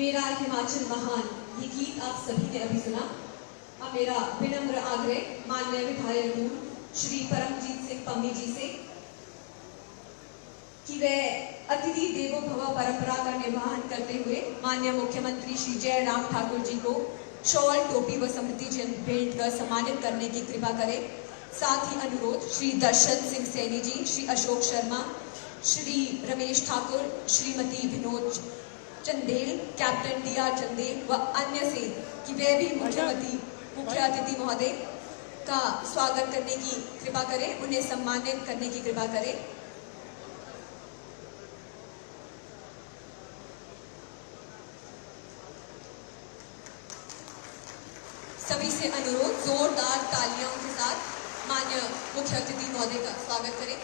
मेरा हिमाचल महान, ये गीत आप सभी ने अभी सुना। अब मेरा विनम्र आग्रह माननीय विधायक श्री परमजीत सिंह पम्मी जी से कि वे अतिथि देवो भव परंपरा का निर्वहन करते हुए माननीय मुख्यमंत्री श्री जयराम ठाकुर जी को शॉल, टोपी व स्मृति चिन्ह भेंट कर सम्मानित करने की कृपा करें। साथ ही अनुरोध श्री दर्शन सिंह सैनी जी, श्री अशोक शर्मा, श्री रमेश ठाकुर, श्रीमती विनोद चंदेल, कैप्टन DR चंदेल व अन्य से कि वे भी मुख्य अतिथि महोदय का स्वागत करने की कृपा करें, उन्हें सम्मानित करने की कृपा करें। सभी से अनुरोध जोरदार तालियों के साथ माननीय मुख्य अतिथि महोदय का स्वागत करें।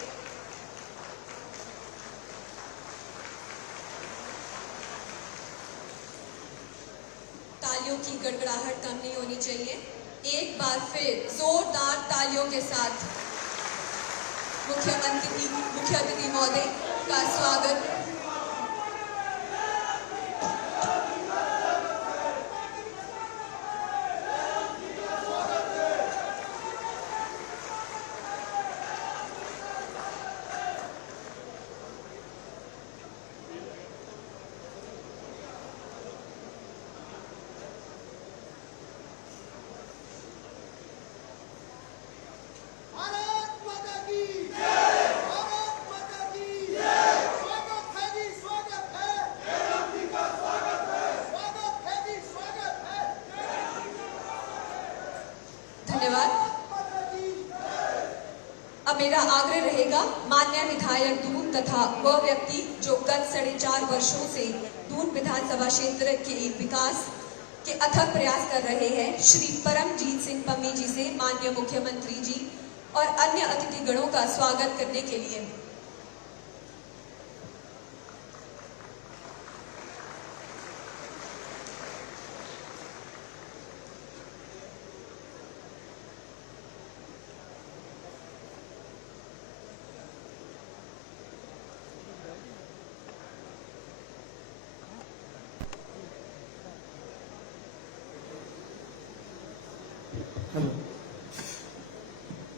तालियों की गड़गड़ाहट कम नहीं होनी चाहिए। एक बार फिर जोरदार तालियों के साथ मुख्य अतिथि महोदय का स्वागत। अब मेरा आग्रह रहेगा माननीय विधायक दून तथा वह व्यक्ति जो गत 4.5 वर्षों से दून विधानसभा क्षेत्र के विकास के अथक प्रयास कर रहे हैं, श्री परमजीत सिंह पम्मी जी से माननीय मुख्यमंत्री जी और अन्य अतिथिगणों का स्वागत करने के लिए।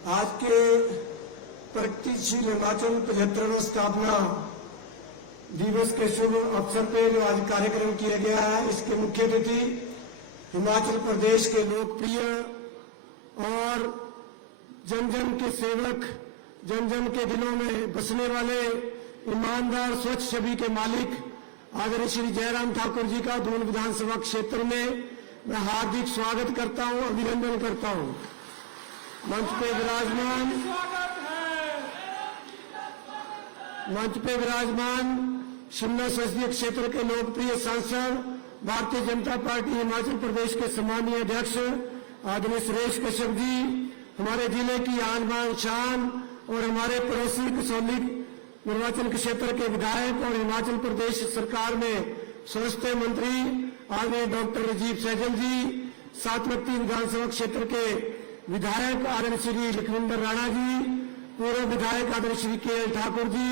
आज के प्रगतिशील हिमाचल 75वां स्थापना दिवस के शुभ अवसर पर जो आज कार्यक्रम किया गया है, इसके मुख्य अतिथि हिमाचल प्रदेश के लोकप्रिय और जन जन के सेवक, जन जन के दिलों में बसने वाले ईमानदार स्वच्छ छवि के मालिक आदरणीय श्री जयराम ठाकुर जी का दून विधानसभा क्षेत्र में मैं हार्दिक स्वागत करता हूं, अभिनंदन करता हूं। मंच पे विराजमान शिमला संसदीय क्षेत्र के लोकप्रिय सांसद, भारतीय जनता पार्टी हिमाचल प्रदेश के सम्मानीय अध्यक्ष आदरणीय सुरेश कश्यप जी, हमारे जिले की आन बान शान और हमारे पड़ोसी कसौली निर्वाचन क्षेत्र के विधायक और हिमाचल प्रदेश सरकार में स्वास्थ्य मंत्री आदरणीय डॉक्टर राजीव सैजल जी, सातमती विधानसभा क्षेत्र के विधायक आदरणीय श्री लखविंदर राणा जी, पूर्व विधायक आदरणीय श्री KL ठाकुर जी,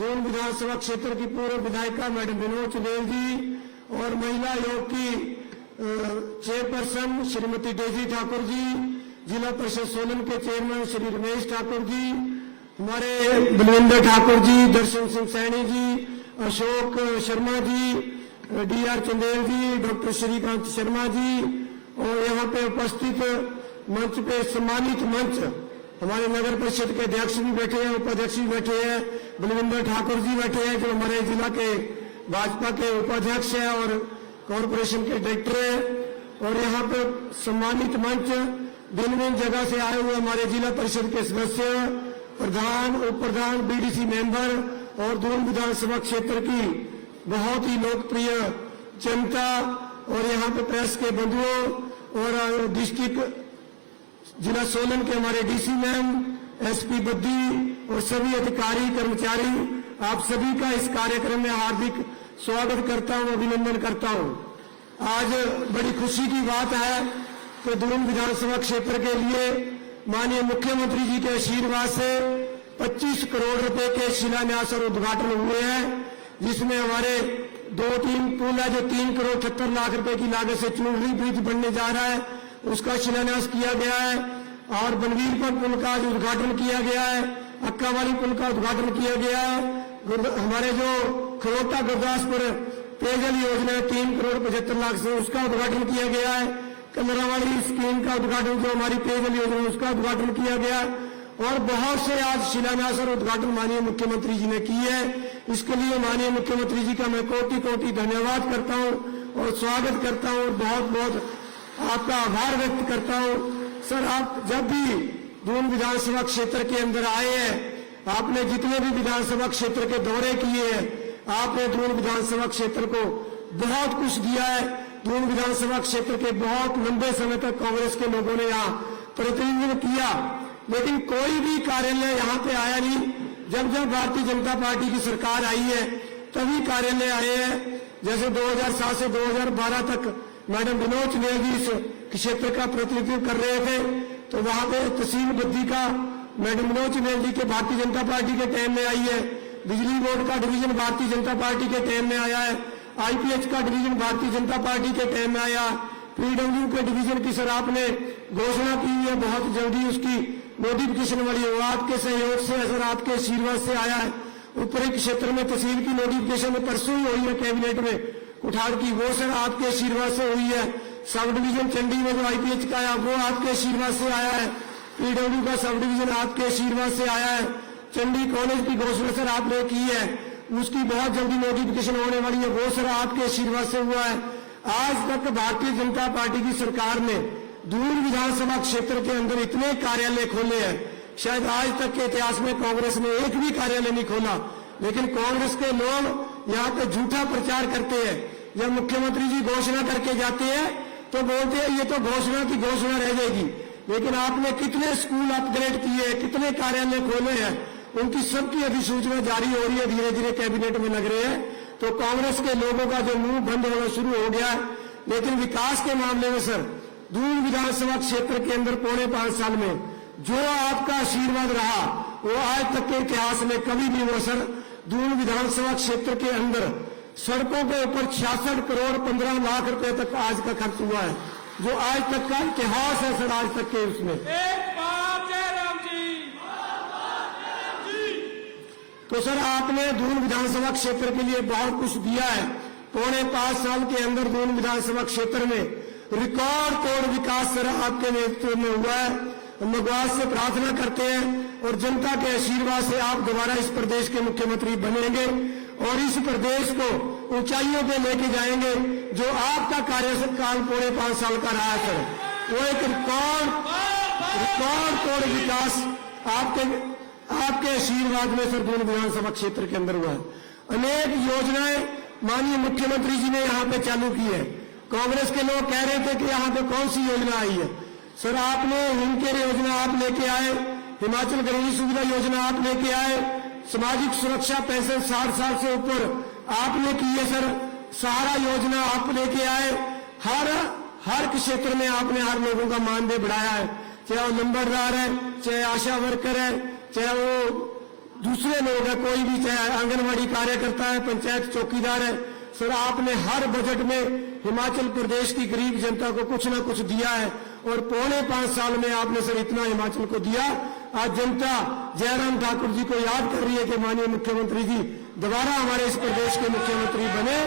दून विधानसभा क्षेत्र की पूर्व विधायिका मैडम विनोद चंदेल जी और महिला आयोग की चेयरपर्सन श्रीमती डेजी ठाकुर जी, जिला परिषद सोलन के चेयरमैन श्री रमेश ठाकुर जी, हमारे बलविंदर ठाकुर जी, दर्शन सिंह सैनी जी, अशोक शर्मा जी, DR चंदेल जी, डॉक्टर श्रीकांत शर्मा जी और यहाँ पे उपस्थित मंच पे सम्मानित मंच हमारे नगर परिषद के अध्यक्ष भी बैठे हैं, उपाध्यक्ष भी बैठे हैं, बलविंदर ठाकुर जी बैठे हैं जो हमारे जिला के भाजपा के उपाध्यक्ष हैं और कॉरपोरेशन के डायरेक्टर हैं, और यहाँ पे सम्मानित मंच भिन्न भिन्न जगह से आए हुए हमारे जिला परिषद के सदस्य, प्रधान, उप प्रधान, BDC मेंबर और दून विधानसभा क्षेत्र की बहुत ही लोकप्रिय जनता और यहाँ पे प्रेस के बंधुओं और डिस्ट्रिक्ट जिला सोलन के हमारे DC मैम, SP बद्दी और सभी अधिकारी कर्मचारी, आप सभी का इस कार्यक्रम में हार्दिक स्वागत करता हूं, अभिनंदन करता हूं। आज बड़ी खुशी की बात है कि दून विधानसभा क्षेत्र के लिए माननीय मुख्यमंत्री जी के आशीर्वाद से 25 करोड़ रुपए के शिलान्यास और उद्घाटन हुए हैं, जिसमें हमारे 2-3 पुल है जो 3 करोड़ 78 लाख रुपए की लागत से चुनरी ब्रिज बनने जा रहा है, उसका शिलान्यास किया गया है। और बनवीरपुर पुल का जो उद्घाटन किया गया है, अक्कावाली पुल का उद्घाटन किया गया है। हमारे जो खरोटा गुरदासपुर पेयजल योजना है 3 करोड़ 75 लाख से, उसका उद्घाटन किया गया है। कमरावाली स्कीम का उद्घाटन जो हमारी पेयजल योजना है उसका उद्घाटन किया गया है। और बहुत से आज शिलान्यास और उद्घाटन माननीय मुख्यमंत्री जी ने की है। इसके लिए माननीय मुख्यमंत्री जी का मैं कोटि कोटि धन्यवाद करता हूं और स्वागत करता हूं, बहुत बहुत आपका आभार व्यक्त करता हूं। सर, आप जब भी दून विधानसभा क्षेत्र के अंदर आए हैं, आपने जितने भी विधानसभा क्षेत्र के दौरे किए हैं, आपने दून विधानसभा क्षेत्र को बहुत कुछ दिया है। दून विधानसभा क्षेत्र के बहुत लंबे समय तक कांग्रेस के लोगों ने यहाँ प्रतिनिधित्व किया, लेकिन कोई भी कार्यालय यहाँ पे आया नहीं। जब जब भारतीय जनता पार्टी की सरकार आई है तभी कार्यालय आए हैं। जैसे 2007 से 2012 तक मैडम विनोद चुनेल जी इस क्षेत्र का प्रतिनिधित्व कर रहे थे, तो वहां पे तहसील बद्दी का मैडम विनोद चुनेल जी के भारतीय जनता पार्टी के टाइम में आई है। बिजली बोर्ड का डिवीजन भारतीय जनता पार्टी के टाइम में आया है। आईपीएच का डिवीजन भारतीय जनता पार्टी के टाइम में आया। पीडब्ल्यू के डिवीजन की सर आपने घोषणा की है, बहुत जल्दी उसकी नोटिफिकेशन वाली हो, आपके सहयोग से सर, आपके आशीर्वाद से आया है। ऊपरी क्षेत्र में तहसील की नोटिफिकेशन परसों ही हुई है कैबिनेट में कुठाड़ की, वो सर आपके आशीर्वाद से हुई है। सब डिवीजन चंडी में जो आईपीएच का आया वो आपके आशीर्वाद से आया है। पीडब्ल्यू का सब डिवीजन आपके आशीर्वाद से आया है। चंडी कॉलेज की घोषणा सर आपने की है, उसकी बहुत जल्दी नोटिफिकेशन होने वाली है, वो सर आपके आशीर्वाद से हुआ है। आज तक भारतीय जनता पार्टी की सरकार ने दून विधानसभा क्षेत्र के अंदर इतने कार्यालय खोले हैं, शायद आज तक के इतिहास में कांग्रेस ने एक भी कार्यालय नहीं खोला। लेकिन कांग्रेस के लोग यहाँ पे झूठा प्रचार करते हैं। जब मुख्यमंत्री जी घोषणा करके जाते हैं तो बोलते हैं ये तो घोषणा की घोषणा रह जाएगी, लेकिन आपने कितने स्कूल अपग्रेड किए, कितने कार्यालय खोले हैं, उनकी सबकी अधिसूचना जारी हो रही है, धीरे धीरे कैबिनेट में लग रहे हैं। तो कांग्रेस के लोगों का जो मुंह बंद होना शुरू हो गया है। लेकिन विकास के मामले में सर, दून विधानसभा क्षेत्र के अंदर 4.5 साल में जो आपका आशीर्वाद रहा वो आज तक के इतिहास में कभी नहीं हुआ सर। दून विधानसभा क्षेत्र के अंदर सड़कों के ऊपर 66 करोड़ 15 लाख रुपए तक आज का खर्च हुआ है, जो आज तक का इतिहास है सर। आज तक के उसमें तो सर आपने दून विधानसभा क्षेत्र के लिए बहुत कुछ दिया है। 4.5 साल के अंदर दून विधानसभा क्षेत्र में रिकॉर्ड तोड़ विकास सर आपके नेतृत्व में हुआ है। हम भगवान से प्रार्थना करते हैं और जनता के आशीर्वाद से आप दोबारा इस प्रदेश के मुख्यमंत्री बनेंगे और इस प्रदेश को ऊंचाइयों पे लेके जाएंगे। जो आपका कार्यकाल 4.5 साल का रहा है सर, वो एक रिकॉर्ड तोड़ विकास आपके आशीर्वाद में सर दून विधानसभा क्षेत्र के अंदर हुआ है। अनेक योजनाएं माननीय मुख्यमंत्री जी ने यहाँ पे चालू की है। कांग्रेस के लोग कह रहे थे कि यहाँ पे कौन सी योजना आई है सर, आपने हिमकेयर योजना आप लेके आए, हिमाचल गरीबी सुविधा योजना आप लेके आए, सामाजिक सुरक्षा पेंशन 60 साल से ऊपर आपने की है सर, सहारा योजना आप लेके आए। हर क्षेत्र में आपने हर लोगों का मानदेय बढ़ाया है, चाहे वो नंबरदार है, चाहे आशा वर्कर है, चाहे वो दूसरे लोग है, कोई भी, चाहे आंगनबाड़ी कार्यकर्ता है, पंचायत चौकीदार है। सर आपने हर बजट में हिमाचल प्रदेश की गरीब जनता को कुछ न कुछ दिया है और 4.5 साल में आपने सर इतना हिमाचल को दिया। आज जनता जयराम ठाकुर जी को याद कर रही है कि माननीय मुख्यमंत्री जी दोबारा हमारे इस प्रदेश के मुख्यमंत्री बने,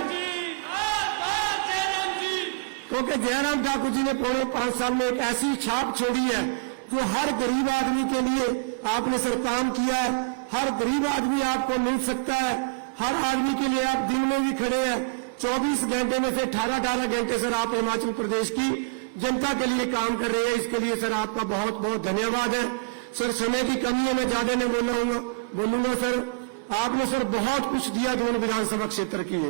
क्योंकि जयराम ठाकुर जी ने 4.5 साल में एक ऐसी छाप छोड़ी है जो हर गरीब आदमी के लिए आपने सर काम किया है। हर गरीब आदमी आपको मिल सकता है, हर आदमी के लिए आप दिन में भी खड़े हैं। 24 घंटे में से 18 घंटे सर आप हिमाचल प्रदेश की जनता के लिए काम कर रहे हैं। इसके लिए सर आपका बहुत बहुत धन्यवाद है। सर समय की कमी है, मैं ज्यादा नहीं बोलूंगा सर। आपने सर बहुत कुछ दिया दून विधानसभा क्षेत्र के लिए।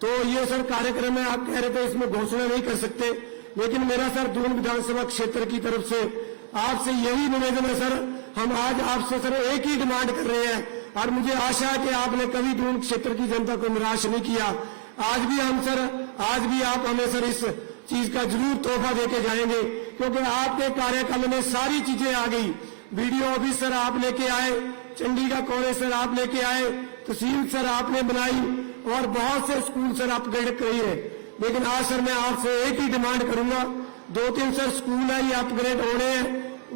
तो ये सर कार्यक्रम है, आप कह रहे थे इसमें घोषणा नहीं कर सकते, लेकिन मेरा सर दून विधानसभा क्षेत्र की तरफ से आपसे यही निवेदन है सर, हम आज आपसे सर एक ही डिमांड कर रहे हैं और मुझे आशा है कि आपने कभी दून क्षेत्र की जनता को निराश नहीं किया। आज भी आप हमें सर इस चीज का जरूर तोहफा देके जाएंगे, क्योंकि आपके कार्यकाल में सारी चीजें आ गई। वीडियो ऑफिस सर आप लेके आए, चंडी का कॉलेज सर आप लेके आए, तहसील सर आपने बनाई और बहुत से स्कूल सर अपग्रेड करी है, लेकिन आज सर मैं आपसे एक ही डिमांड करूंगा, 2-3 सर स्कूल है ये अपग्रेड होने हैं,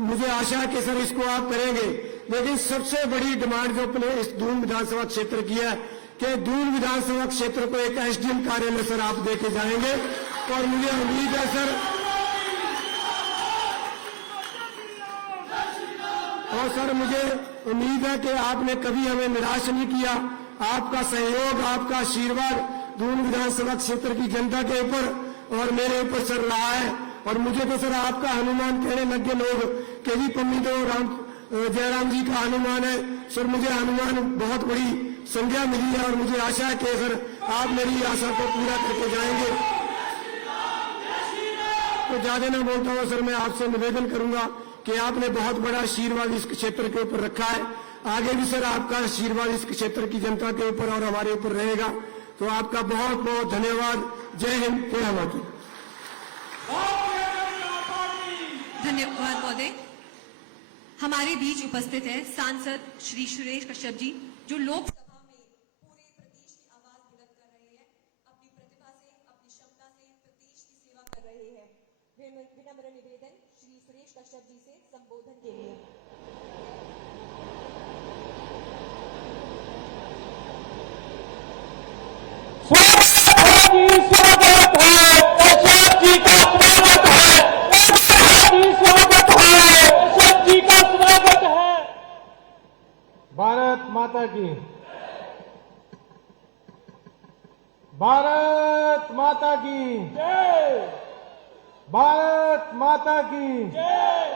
मुझे आशा है कि सर इसको आप करेंगे। लेकिन सबसे बड़ी डिमांड जो अपने इस दून विधानसभा क्षेत्र की है कि दून विधानसभा क्षेत्र को एक एसडीएम कार्यालय सर आप देके जाएंगे, और मुझे उम्मीद है सर, और सर मुझे उम्मीद है कि आपने कभी हमें निराश नहीं किया। आपका सहयोग, आपका आशीर्वाद दून विधानसभा क्षेत्र की जनता के ऊपर और मेरे ऊपर सर रहा है। और मुझे तो सर आपका हनुमान कहने लगे लोग कि जी पम्मी तो जयराम जी का हनुमान है। सर मुझे हनुमान बहुत बड़ी संज्ञा मिली है और मुझे आशा है कि सर आप मेरी आशा को पूरा करके जाएंगे। तो ज्यादा न बोलता हुआ सर मैं आपसे निवेदन करूंगा कि आपने बहुत बड़ा आशीर्वाद इस क्षेत्र के ऊपर रखा है, आगे भी सर आपका आशीर्वाद इस क्षेत्र की जनता के ऊपर और हमारे ऊपर रहेगा। तो आपका बहुत बहुत धन्यवाद। जय हिंद, जय माता। धन्यवाद महोदय। हमारे बीच उपस्थित है सांसद श्री सुरेश कश्यप जी, जो लोकसभा में पूरे प्रदेश की आवाज बुलंद कर रहे हैं, अपनी प्रतिभा से, अपनी क्षमता से प्रदेश की सेवा कर रहे हैं। विनम्र निवेदन श्री सुरेश कश्यप जी से संबोधन के लिए। स्वागत है, कश्यप जी का स्वागत है, स्वागत है, कश्यप जी का स्वागत है। भारत माता की, भारत माता की जय, भारत माता की जय।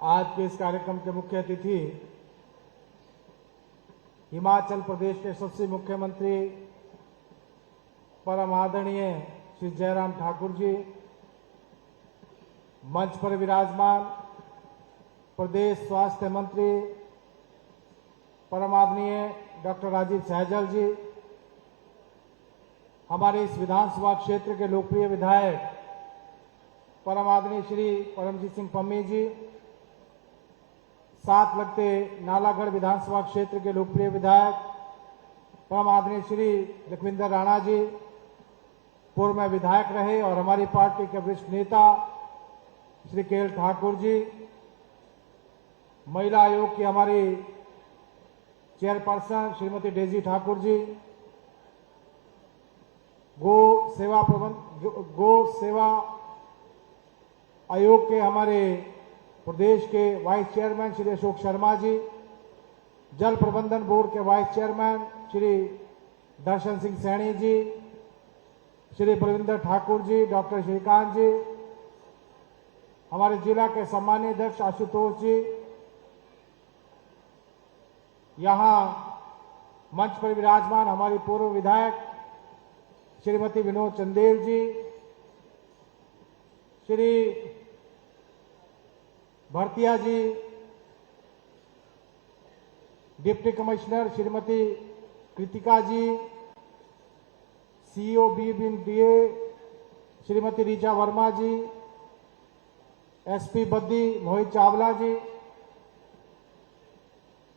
आज के इस कार्यक्रम के मुख्य अतिथि हिमाचल प्रदेश के यशस्वी मुख्यमंत्री परम आदरणीय श्री जयराम ठाकुर जी, मंच पर विराजमान प्रदेश स्वास्थ्य मंत्री परम आदरणीय डॉक्टर राजीव सहजल जी, हमारे इस विधानसभा क्षेत्र के लोकप्रिय विधायक परम आदरणीय श्री परमजीत सिंह पम्मी जी, साथ लगते नालागढ़ विधानसभा क्षेत्र के लोकप्रिय विधायक परम आदरणीय श्री लखविंदर राणा जी, पूर्व में विधायक रहे और हमारी पार्टी के वरिष्ठ नेता श्री केएल ठाकुर जी, महिला आयोग की हमारी चेयरपर्सन श्रीमती डेजी ठाकुर जी, गो सेवा आयोग के हमारे प्रदेश के वाइस चेयरमैन श्री अशोक शर्मा जी, जल प्रबंधन बोर्ड के वाइस चेयरमैन श्री दर्शन सिंह सैनी जी, श्री बलविंदर ठाकुर जी, डॉक्टर श्रीकांत जी, हमारे जिला के सम्मानीय अध्यक्ष आशुतोष जी, यहाँ मंच पर विराजमान हमारी पूर्व विधायक श्रीमती विनोद चंदेल जी, श्री भरतिया जी, डिप्टी कमिश्नर श्रीमती कृतिका जी, सीईओ BBDA श्रीमती रीचा वर्मा जी, एसपी बद्दी मोहित चावला जी,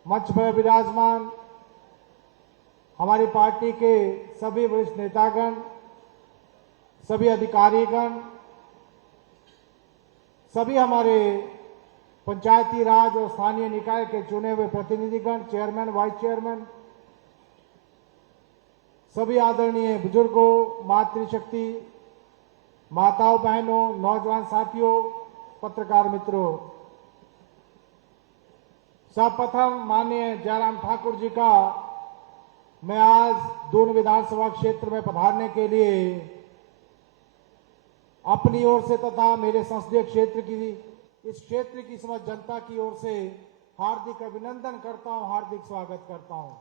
मंच पर विराजमान हमारी पार्टी के सभी वरिष्ठ नेतागण, सभी अधिकारीगण, सभी हमारे पंचायती राज और स्थानीय निकाय के चुने हुए प्रतिनिधिगण, चेयरमैन, वाइस चेयरमैन, सभी आदरणीय बुजुर्गों, मातृशक्ति, माताओं, बहनों, नौजवान साथियों, पत्रकार मित्रों, सर्वप्रथम माननीय जयराम ठाकुर जी का मैं आज दून विधानसभा क्षेत्र में पधारने के लिए अपनी ओर से तथा मेरे संसदीय क्षेत्र की, इस क्षेत्र की समस्त जनता की ओर से हार्दिक अभिनंदन करता हूं, हार्दिक स्वागत करता हूं।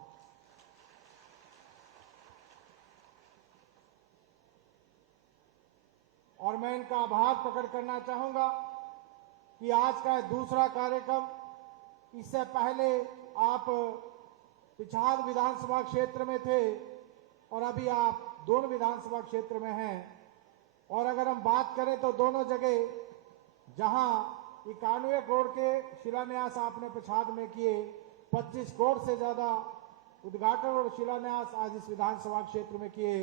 और मैं इनका आभार प्रकट करना चाहूंगा कि आज का दूसरा कार्यक्रम, इससे पहले आप पिछाड़ विधानसभा क्षेत्र में थे और अभी आप दोनों विधानसभा क्षेत्र में हैं। और अगर हम बात करें तो दोनों जगह जहां 91 करोड़ के शिलान्यास आपने पिछाड़ में किए, 25 करोड़ से ज्यादा उद्घाटन और शिलान्यास आज इस विधानसभा क्षेत्र में किए।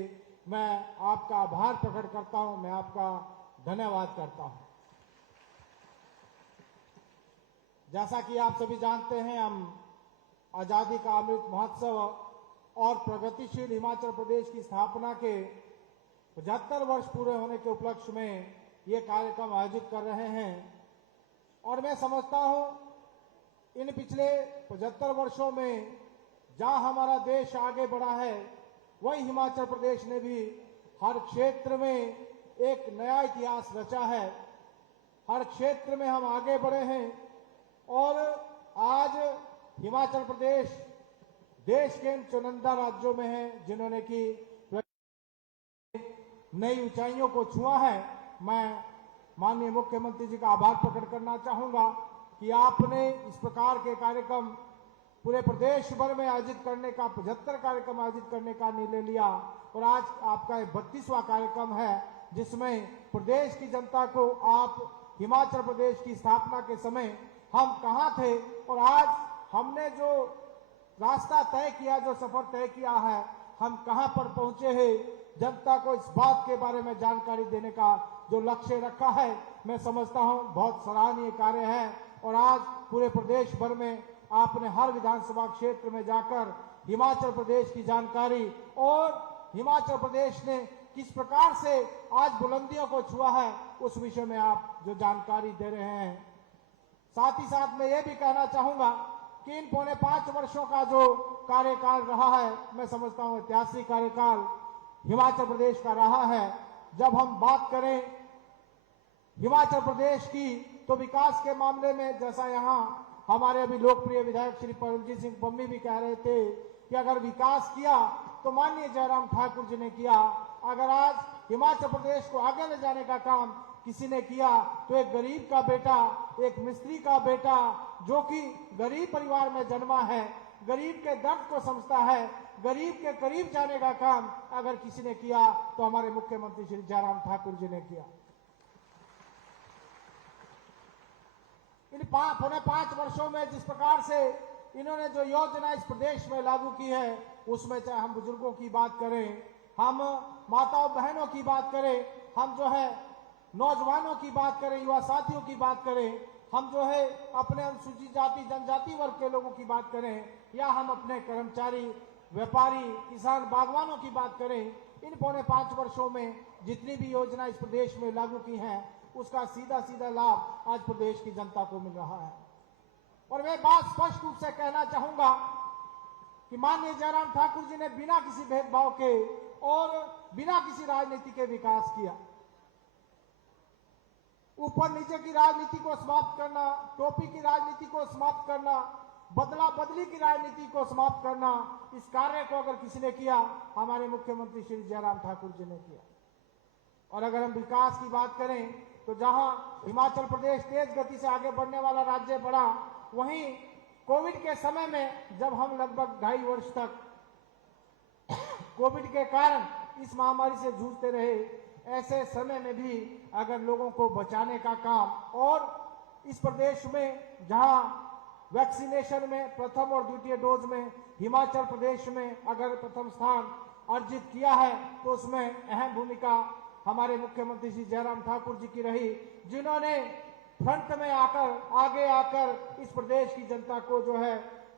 मैं आपका आभार प्रकट करता हूं, मैं आपका धन्यवाद करता हूं। जैसा कि आप सभी जानते हैं, हम आजादी का अमृत महोत्सव और प्रगतिशील हिमाचल प्रदेश की स्थापना के 75 वर्ष पूरे होने के उपलक्ष्य में ये कार्यक्रम आयोजित कर रहे हैं। और मैं समझता हूं इन पिछले 75 वर्षों में जहां हमारा देश आगे बढ़ा है, वही हिमाचल प्रदेश ने भी हर क्षेत्र में एक नया इतिहास रचा है। हर क्षेत्र में हम आगे बढ़े हैं और आज हिमाचल प्रदेश देश के इन चुनिंदा राज्यों में है जिन्होंने की नई ऊंचाइयों को छुआ है। मैं माननीय मुख्यमंत्री जी का आभार प्रकट करना चाहूंगा कि आपने इस प्रकार के कार्यक्रम पूरे प्रदेश भर में आयोजित करने का 75 कार्यक्रम आयोजित करने का निर्णय लिया और आज आपका 32वां कार्यक्रम है जिसमें प्रदेश की जनता को आप हिमाचल प्रदेश की स्थापना के समय हम कहां थे और आज हमने जो रास्ता तय किया, जो सफर तय किया है, हम कहां पर पहुंचे हैं, जनता को इस बात के बारे में जानकारी देने का जो लक्ष्य रखा है, मैं समझता हूं बहुत सराहनीय कार्य है। और आज पूरे प्रदेश भर में आपने हर विधानसभा क्षेत्र में जाकर हिमाचल प्रदेश की जानकारी और हिमाचल प्रदेश ने किस प्रकार से आज बुलंदियों को छुआ है उस विषय में आप जो जानकारी दे रहे हैं। साथ ही साथ मैं ये भी कहना चाहूंगा कि इन 4.5 वर्षों का जो कार्यकाल रहा है, मैं समझता हूं ऐतिहासिक कार्यकाल हिमाचल प्रदेश का रहा है। जब हम बात करें हिमाचल प्रदेश की तो विकास के मामले में, जैसा यहाँ हमारे अभी लोकप्रिय विधायक श्री परमजीत सिंह पम्मी भी कह रहे थे कि अगर विकास किया तो माननीय जयराम ठाकुर जी ने किया। अगर आज हिमाचल प्रदेश को आगे ले जाने का काम किसी ने किया तो एक गरीब का बेटा, एक मिस्त्री का बेटा जो कि गरीब परिवार में जन्मा है, गरीब के दर्द को समझता है, गरीब के करीब जाने का काम अगर किसी ने किया तो हमारे मुख्यमंत्री श्री जयराम ठाकुर जी ने किया। इन 5.5 वर्षों में जिस प्रकार से इन्होंने जो योजना इस प्रदेश में लागू की है, उसमें चाहे हम बुजुर्गों की बात करें, हम माताओं बहनों की बात करें, हम जो है नौजवानों की बात करें, युवा साथियों की बात करें, हम जो है अपने अनुसूचित जाति जनजाति वर्ग के लोगों की बात करें, या हम अपने कर्मचारी, व्यापारी, किसान, बागवानों की बात करें, इन 4.5 वर्षों में जितनी भी योजना इस प्रदेश में लागू की है उसका सीधा सीधा लाभ आज प्रदेश की जनता को मिल रहा है। और मैं बात स्पष्ट रूप से कहना चाहूंगा कि माननीय जयराम ठाकुर जी ने बिना किसी भेदभाव के और बिना किसी राजनीति के विकास किया। ऊपर नीचे की राजनीति को समाप्त करना, टोपी की राजनीति को समाप्त करना, बदला बदली की राजनीति को समाप्त करना, इस कार्य को अगर किसी ने किया, हमारे मुख्यमंत्री श्री जयराम ठाकुर जी ने किया। और अगर हम विकास की बात करें तो जहां हिमाचल प्रदेश तेज गति से आगे बढ़ने वाला राज्य बढ़ा, वहीं कोविड के समय में जब हम लगभग 2.5 वर्ष तक कोविड के कारण इस महामारी से जूझते रहे, ऐसे समय में भी अगर लोगों को बचाने का काम, और इस प्रदेश में जहां वैक्सीनेशन में प्रथम और द्वितीय डोज में हिमाचल प्रदेश में अगर प्रथम स्थान अर्जित किया है तो उसमें अहम भूमिका हमारे मुख्यमंत्री श्री जयराम ठाकुर जी की रही, जिन्होंने फ्रंट में आकर, आगे आकर इस प्रदेश की जनता को जो है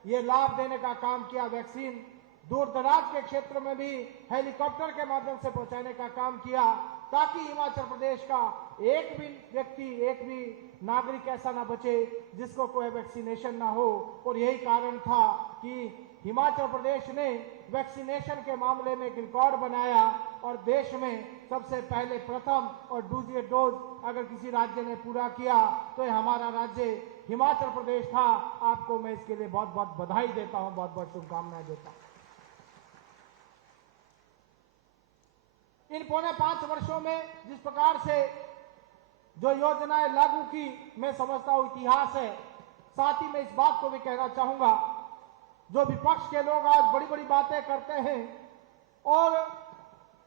ये लाभ देने का काम किया। वैक्सीन दूर दराज के क्षेत्र में भी हेलीकॉप्टर के माध्यम से पहुंचाने का काम किया ताकि हिमाचल प्रदेश का एक भी व्यक्ति, एक भी नागरिक ऐसा ना बचे जिसको कोई वैक्सीनेशन ना हो। और यही कारण था कि हिमाचल प्रदेश ने वैक्सीनेशन के मामले में एक रिकॉर्ड बनाया और देश में सबसे पहले प्रथम और दूसरे डोज अगर किसी राज्य ने पूरा किया तो ये हमारा राज्य हिमाचल प्रदेश था। आपको मैं इसके लिए बहुत बहुत बधाई देता हूं, बहुत बहुत शुभकामनाएं देता हूं। इन 4.5 वर्षों में जिस प्रकार से जो योजनाएं लागू की, मैं समझता हूं इतिहास है। साथ ही मैं इस बात को भी कहना चाहूंगा, जो विपक्ष के लोग आज बड़ी बड़ी बातें करते हैं और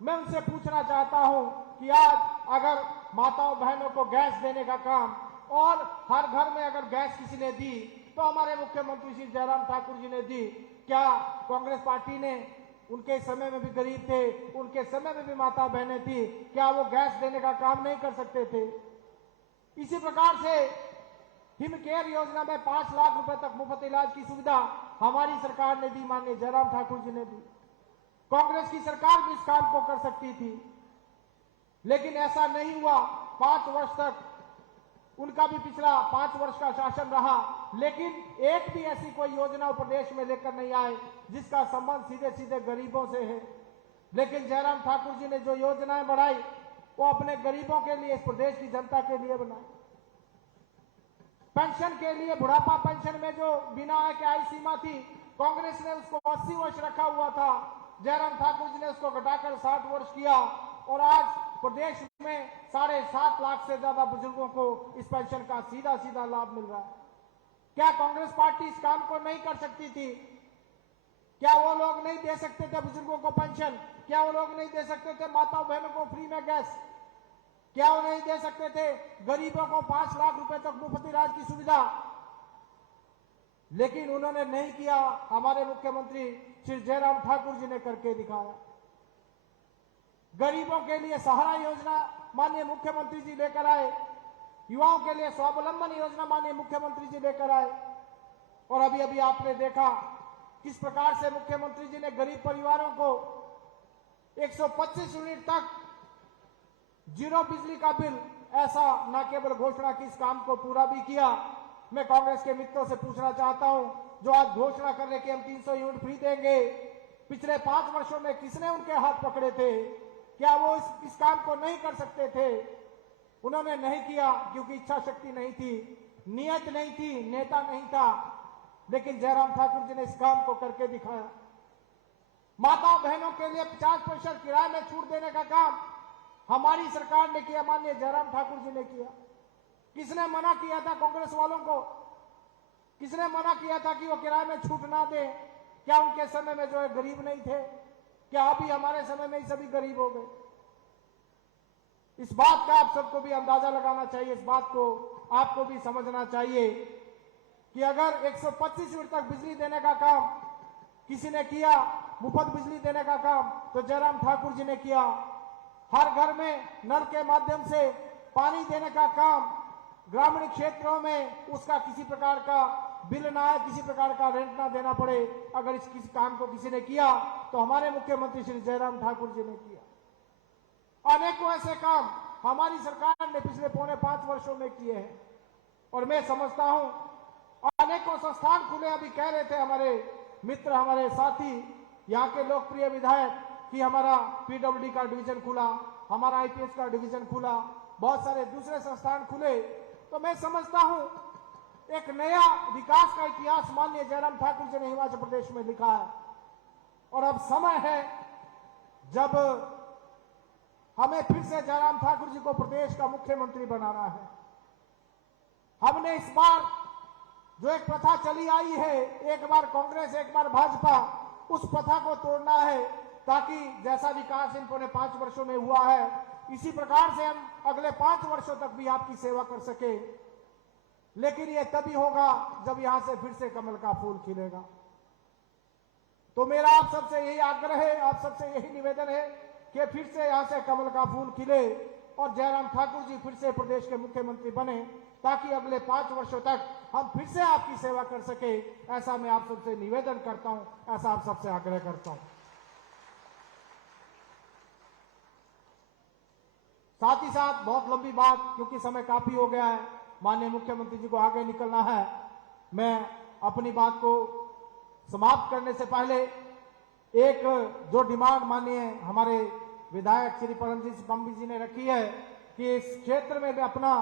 मैं उनसे पूछना चाहता हूं कि आज अगर माताओं बहनों को गैस देने का काम और हर घर में अगर गैस किसी ने दी तो हमारे मुख्यमंत्री श्री जयराम ठाकुर जी ने दी। क्या कांग्रेस पार्टी ने, उनके समय में भी गरीब थे, उनके समय में भी माता बहनें थी, क्या वो गैस देने का काम नहीं कर सकते थे? इसी प्रकार से हिम केयर योजना में 5 लाख रुपए तक मुफ्त इलाज की सुविधा हमारी सरकार ने दी, माननीय जयराम ठाकुर जी ने दी। कांग्रेस की सरकार भी इस काम को कर सकती थी, लेकिन ऐसा नहीं हुआ। 5 वर्ष तक उनका भी पिछला 5 वर्ष का शासन रहा, लेकिन एक भी ऐसी कोई योजना प्रदेश में लेकर नहीं आए जिसका संबंध सीधे सीधे गरीबों से है। लेकिन जयराम ठाकुर जी ने जो योजनाएं बढ़ाई वो अपने गरीबों के लिए, इस प्रदेश की जनता के लिए बनाई। पेंशन के लिए, बुढ़ापा पेंशन में जो बिना आय के आय सीमा थी, कांग्रेस ने उसको 80 वर्ष रखा हुआ था। जयराम ठाकुर जी ने उसको घटाकर 60 वर्ष किया और आज प्रदेश में 7.5 लाख से ज्यादा बुजुर्गों को इस पेंशन का सीधा सीधा लाभ मिल रहा है। क्या कांग्रेस पार्टी इस काम को नहीं कर सकती थी? क्या वो लोग नहीं दे सकते थे बुजुर्गों को पेंशन? क्या वो लोग नहीं दे सकते थे माताओं बहनों को फ्री में गैस? क्या वो नहीं दे सकते थे गरीबों को 5 लाख रुपए तक मुफ्त इलाज की सुविधा? लेकिन उन्होंने नहीं किया। हमारे मुख्यमंत्री श्री जयराम ठाकुर जी ने करके दिखाया। गरीबों के लिए सहारा योजना माननीय मुख्यमंत्री जी लेकर आए, युवाओं के लिए स्वावलंबन योजना माननीय मुख्यमंत्री जी लेकर आए। और अभी अभी आपने देखा किस प्रकार से मुख्यमंत्री जी ने गरीब परिवारों को 125 यूनिट तक जीरो बिजली का बिल, ऐसा न केवल घोषणा की, इस काम को पूरा भी किया। मैं कांग्रेस के मित्रों से पूछना चाहता हूं, जो आज घोषणा कर रहे कि हम 300 यूनिट फ्री देंगे, पिछले 5 वर्षों में किसने उनके हाथ पकड़े थे? क्या वो इस काम को नहीं कर सकते थे? उन्होंने नहीं किया क्योंकि इच्छा शक्ति नहीं थी, नियत नहीं थी, नेता नहीं था। लेकिन जयराम ठाकुर जी ने इस काम को करके दिखाया। माता बहनों के लिए 50% किराए में छूट देने का काम हमारी सरकार ने किया, माननीय जयराम ठाकुर जी ने किया। किसने मना किया था कांग्रेस वालों को? किसने मना किया था कि वो किराए में छूट ना दे? क्या उनके समय में जो है गरीब नहीं थे? क्या अभी हमारे समय में ही सभी गरीब हो गए? इस बात का आप सबको भी अंदाजा लगाना चाहिए, इस बात को आपको भी समझना चाहिए कि अगर 125 यूनिट तक बिजली देने का काम किसी ने किया, मुफ्त बिजली देने का काम, तो जयराम ठाकुर जी ने किया। हर घर में नल के माध्यम से पानी देने का काम, ग्रामीण क्षेत्रों में उसका किसी प्रकार का बिल ना आए, किसी प्रकार का रेंट ना देना पड़े, अगर इस किसी काम को किसी ने किया तो हमारे मुख्यमंत्री श्री जयराम ठाकुर जी ने किया। अनेकों ऐसे काम हमारी सरकार ने पिछले 4.5 वर्षों में किए हैं। और मैं समझता हूं अनेकों संस्थान खुले। अभी कह रहे थे हमारे मित्र, हमारे साथी, यहाँ के लोकप्रिय विधायक कि हमारा पीडब्ल्यूडी का डिवीजन खुला, हमारा आईपीएस का डिवीजन खुला, बहुत सारे दूसरे संस्थान खुले। तो मैं समझता हूं एक नया विकास का इतिहास माननीय जयराम ठाकुर जी ने हिमाचल प्रदेश में लिखा है। और अब समय है जब हमें फिर से जयराम ठाकुर जी को प्रदेश का मुख्यमंत्री बनाना है। हमने इस बार जो एक प्रथा चली आई है, एक बार कांग्रेस एक बार भाजपा, उस प्रथा को तोड़ना है, ताकि जैसा विकास इन 5 वर्षों में हुआ है, इसी प्रकार से हम अगले 5 वर्षों तक भी आपकी सेवा कर सके। लेकिन यह तभी होगा जब यहां से फिर से कमल का फूल खिलेगा। तो मेरा आप सबसे यही आग्रह है, आप सबसे यही निवेदन है कि फिर से यहां से कमल का फूल खिले और जयराम ठाकुर जी फिर से प्रदेश के मुख्यमंत्री बने, ताकि अगले 5 वर्षों तक हम फिर से आपकी सेवा कर सके। ऐसा मैं आप सबसे निवेदन करता हूं, ऐसा आप सबसे आग्रह करता हूं। साथ ही साथ बहुत लंबी बात, क्योंकि समय काफी हो गया है, माननीय मुख्यमंत्री जी को आगे निकलना है। मैं अपनी बात को समाप्त करने से पहले एक जो डिमांड माननीय हमारे विधायक श्री परमजीत पंपी जी ने रखी है कि इस क्षेत्र में भी अपना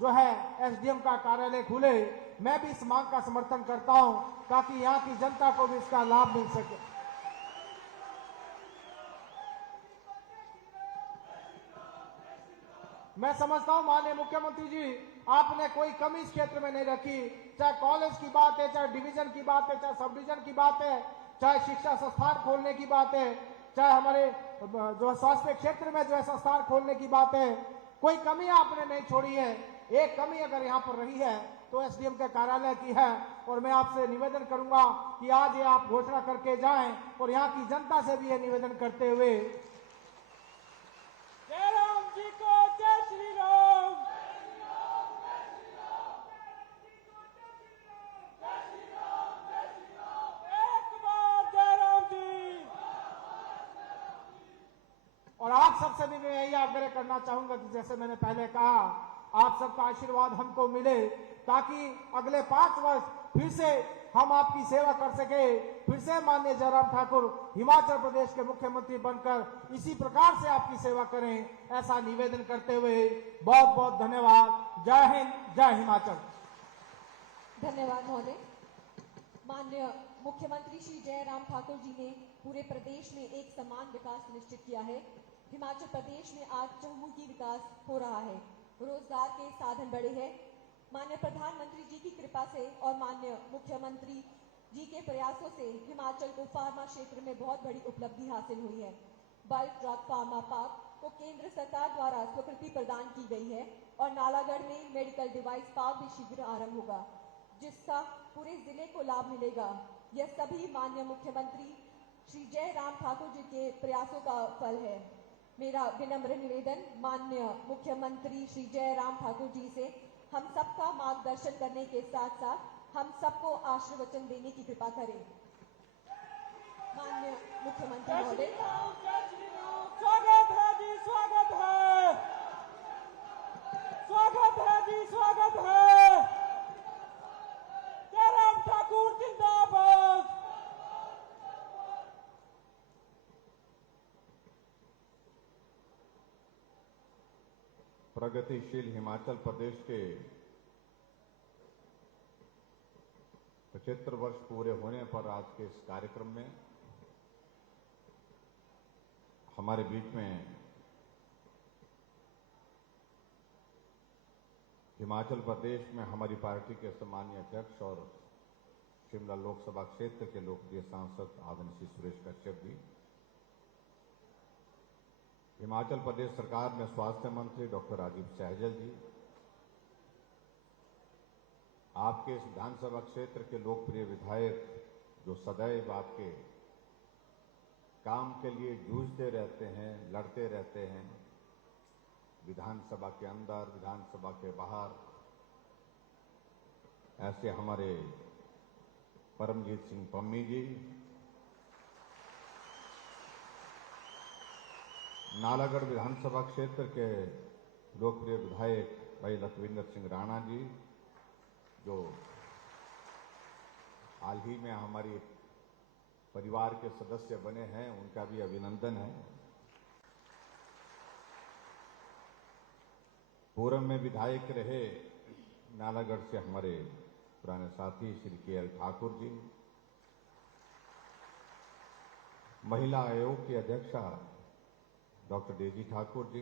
जो है एसडीएम का कार्यालय खुले, मैं भी इस मांग का समर्थन करता हूं, ताकि यहां की जनता को भी इसका लाभ मिल सके। मैं समझता हूं माननीय मुख्यमंत्री जी, आपने कोई कमी इस क्षेत्र में नहीं रखी। चाहे कॉलेज की बात है, चाहे डिवीजन की बात है, चाहे सब डिवीजन की बात है, चाहे शिक्षा संस्थान खोलने की बात है, चाहे हमारे जो स्वास्थ्य क्षेत्र में जो है संस्थान खोलने की बात है, कोई कमी आपने नहीं छोड़ी है। एक कमी अगर यहाँ पर रही है तो एसडीएम के कार्यालय की है। और मैं आपसे निवेदन करूंगा कि आज ये आप घोषणा करके जाएं और यहाँ की जनता से भी ये निवेदन करते हुए जय राम जी को जय श्री राम। एक बार जय राम जी। और आप सबसे भी मैं यही आग्रह करना चाहूंगा कि जैसे मैंने पहले कहा, आप सबका आशीर्वाद हमको मिले ताकि अगले 5 वर्ष फिर से हम आपकी सेवा कर सके, फिर से माननीय जयराम ठाकुर हिमाचल प्रदेश के मुख्यमंत्री बनकर इसी प्रकार से आपकी सेवा करें, ऐसा निवेदन करते हुए बहुत बहुत धन्यवाद। जय हिंद, जय हिमाचल। धन्यवाद महोदय। माननीय मुख्यमंत्री श्री जयराम ठाकुर जी ने पूरे प्रदेश में एक समान विकास सुनिश्चित किया है। हिमाचल प्रदेश में आज चहुमुखी विकास हो रहा है, रोजगार के साधन बढ़े हैं। माननीय प्रधानमंत्री जी की कृपा से और माननीय मुख्यमंत्री जी के प्रयासों से हिमाचल को फार्मा क्षेत्र में बहुत बड़ी उपलब्धि हासिल हुई है। बल्क ड्रग फार्मा पार्क को केंद्र सरकार द्वारा स्वीकृति प्रदान की गई है और नालागढ़ में मेडिकल डिवाइस पार्क भी शीघ्र आरंभ होगा, जिसका पूरे जिले को लाभ मिलेगा। यह सभी माननीय मुख्यमंत्री श्री जयराम ठाकुर जी के प्रयासों का फल है। मेरा विनम्र निवेदन माननीय मुख्यमंत्री श्री जयराम ठाकुर जी से हम सबका मार्गदर्शन करने के साथ साथ हम सबको आशीर्वचन देने की कृपा करें। माननीय मुख्यमंत्री जय महोदय, श्री राम, जय श्री राम। स्वागत है जी, स्वागत है, स्वागत है जी, स्वागत है। जयराम ठाकुर जिंदाबाद। प्रगतिशील हिमाचल प्रदेश के 75 वर्ष पूरे होने पर आज के इस कार्यक्रम में हमारे बीच में हिमाचल प्रदेश में हमारी पार्टी के सम्मानीय अध्यक्ष और शिमला लोकसभा क्षेत्र के लोकप्रिय सांसद आदरणीय श्री सुरेश कश्यप जी, हिमाचल प्रदेश सरकार में स्वास्थ्य मंत्री डॉक्टर राजीव सहजल जी, आपके इस विधानसभा क्षेत्र के लोकप्रिय विधायक जो सदैव आपके काम के लिए जूझते रहते हैं, लड़ते रहते हैं, विधानसभा के अंदर, विधानसभा के बाहर, ऐसे हमारे परमजीत सिंह पम्मी जी, नालागढ़ विधानसभा क्षेत्र के लोकप्रिय विधायक भाई लखविंदर सिंह राणा जी, जो हाल ही में हमारी परिवार के सदस्य बने हैं, उनका भी अभिनंदन है। पूर्व में विधायक रहे नालागढ़ से हमारे पुराने साथी श्री के.एल. ठाकुर जी, महिला आयोग की अध्यक्षा डॉक्टर डेजी ठाकुर जी,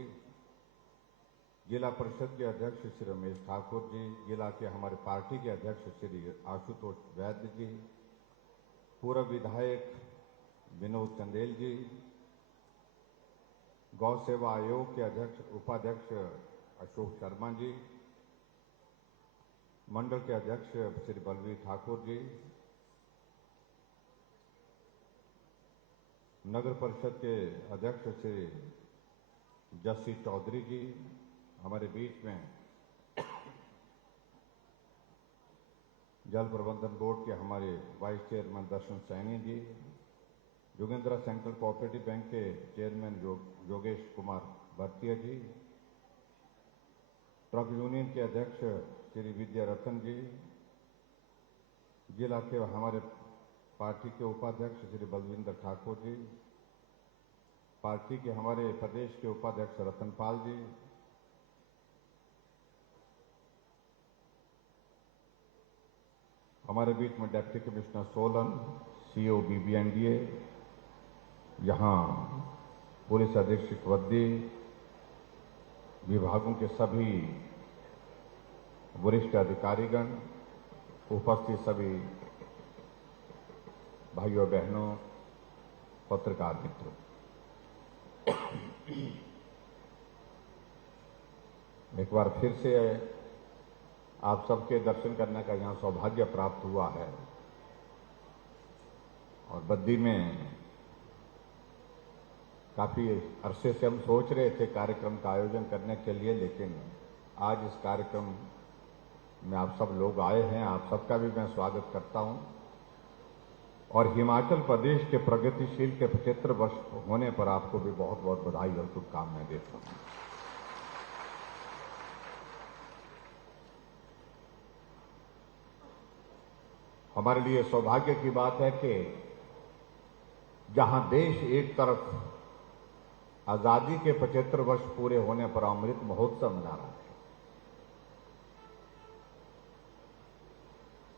जिला परिषद के अध्यक्ष श्री रमेश ठाकुर जी, जिला के हमारे पार्टी के अध्यक्ष श्री आशुतोष वैद्य जी, पूर्व विधायक विनोद चंदेल जी, गौ सेवा आयोग के अध्यक्ष उपाध्यक्ष अशोक शर्मा जी, मंडल के अध्यक्ष श्री बलवीर ठाकुर जी, नगर परिषद के अध्यक्ष श्री जस्सी चौधरी जी, हमारे बीच में जल प्रबंधन बोर्ड के हमारे वाइस चेयरमैन दर्शन Saini ji, जोगेंद्रा central cooperative bank के चेयरमैन योगेश कुमार भरतिया जी, ट्रक यूनियन के अध्यक्ष श्री विद्या रतन जी, जिला के हमारे पार्टी के उपाध्यक्ष श्री बलविंदर ठाकुर जी, पार्टी के हमारे प्रदेश के उपाध्यक्ष रतनपाल जी, हमारे बीच में deputy commissioner Solan, CO BBNDA, यहाँ पुलिस अधीक्षक वद्दी, विभागों के सभी वरिष्ठ अधिकारीगण, उपस्थित सभी भाइयों बहनों, पत्रकार मित्रों, एक बार फिर से आप सबके दर्शन करने का यहाँ सौभाग्य प्राप्त हुआ है। और बद्दी में काफी अरसे से हम सोच रहे थे कार्यक्रम का आयोजन करने के लिए, लेकिन आज इस कार्यक्रम में आप सब लोग आए हैं। आप सबका भी मैं स्वागत करता हूं और हिमाचल प्रदेश के प्रगतिशील के 75 वर्ष होने पर आपको भी बहुत बहुत बधाई और शुभकामनाएं देता हूं। हमारे लिए सौभाग्य की बात है कि जहां देश एक तरफ आजादी के 75 वर्ष पूरे होने पर अमृत महोत्सव मना रहा है,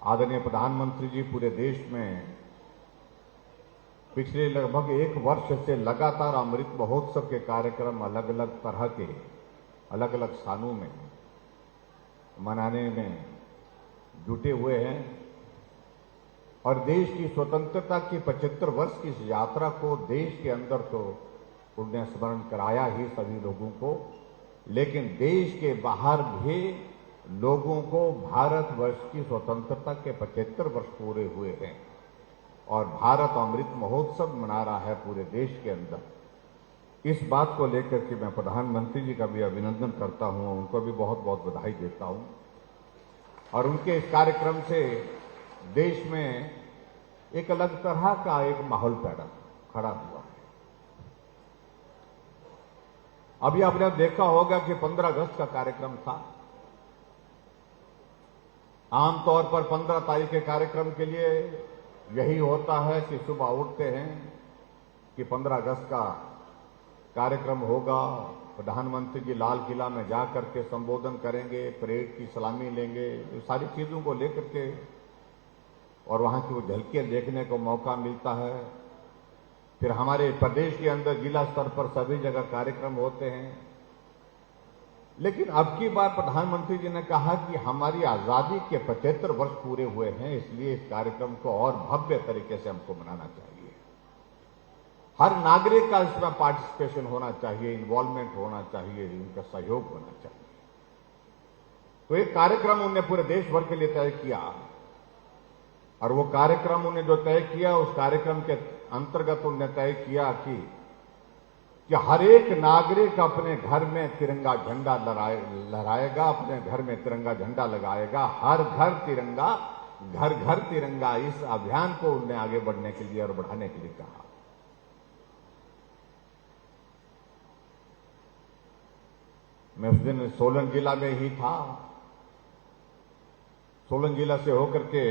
आदरणीय प्रधानमंत्री जी पूरे देश में पिछले लगभग 1 वर्ष से लगातार अमृत महोत्सव के कार्यक्रम अलग अलग तरह के अलग अलग स्थानों में मनाने में जुटे हुए हैं और देश की स्वतंत्रता की 75 वर्ष की इस यात्रा को देश के अंदर तो उन्हें स्मरण कराया ही सभी लोगों को, लेकिन देश के बाहर भी लोगों को भारतवर्ष की स्वतंत्रता के 75 वर्ष पूरे हुए हैं और भारत अमृत महोत्सव मना रहा है पूरे देश के अंदर। इस बात को लेकर के मैं प्रधानमंत्री जी का भी अभिनंदन करता हूं, उनको भी बहुत बहुत बधाई देता हूं और उनके इस कार्यक्रम से देश में एक अलग तरह का एक माहौल खड़ा हुआ है। अभी आपने देखा होगा कि 15 अगस्त का कार्यक्रम था। आमतौर पर 15 तारीख के कार्यक्रम के लिए यही होता है कि सुबह उठते हैं कि 15 अगस्त का कार्यक्रम होगा, प्रधानमंत्री जी लाल किला में जाकर के संबोधन करेंगे, परेड की सलामी लेंगे, ये सारी चीजों को लेकर के और वहां की वो झलकियां देखने को मौका मिलता है। फिर हमारे प्रदेश के अंदर जिला स्तर पर सभी जगह कार्यक्रम होते हैं, लेकिन अब की बार प्रधानमंत्री जी ने कहा कि हमारी आजादी के 75 वर्ष पूरे हुए हैं, इसलिए इस कार्यक्रम को और भव्य तरीके से हमको मनाना चाहिए। हर नागरिक का इसमें पार्टिसिपेशन होना चाहिए, इन्वॉल्वमेंट होना चाहिए, उनका सहयोग होना चाहिए। तो एक कार्यक्रम उन्होंने पूरे देश भर के लिए तय किया और वो कार्यक्रम उन्होंने जो तय किया उस कार्यक्रम के अंतर्गत उन्होंने तय किया कि हर एक नागरिक अपने घर में तिरंगा झंडा लहराएगा, अपने घर में तिरंगा झंडा लगाएगा, हर घर तिरंगा, घर घर तिरंगा। इस अभियान को उन्होंने आगे बढ़ने के लिए और बढ़ाने के लिए कहा। मैं उस दिन सोलन जिला में ही था। सोलन जिला से होकर के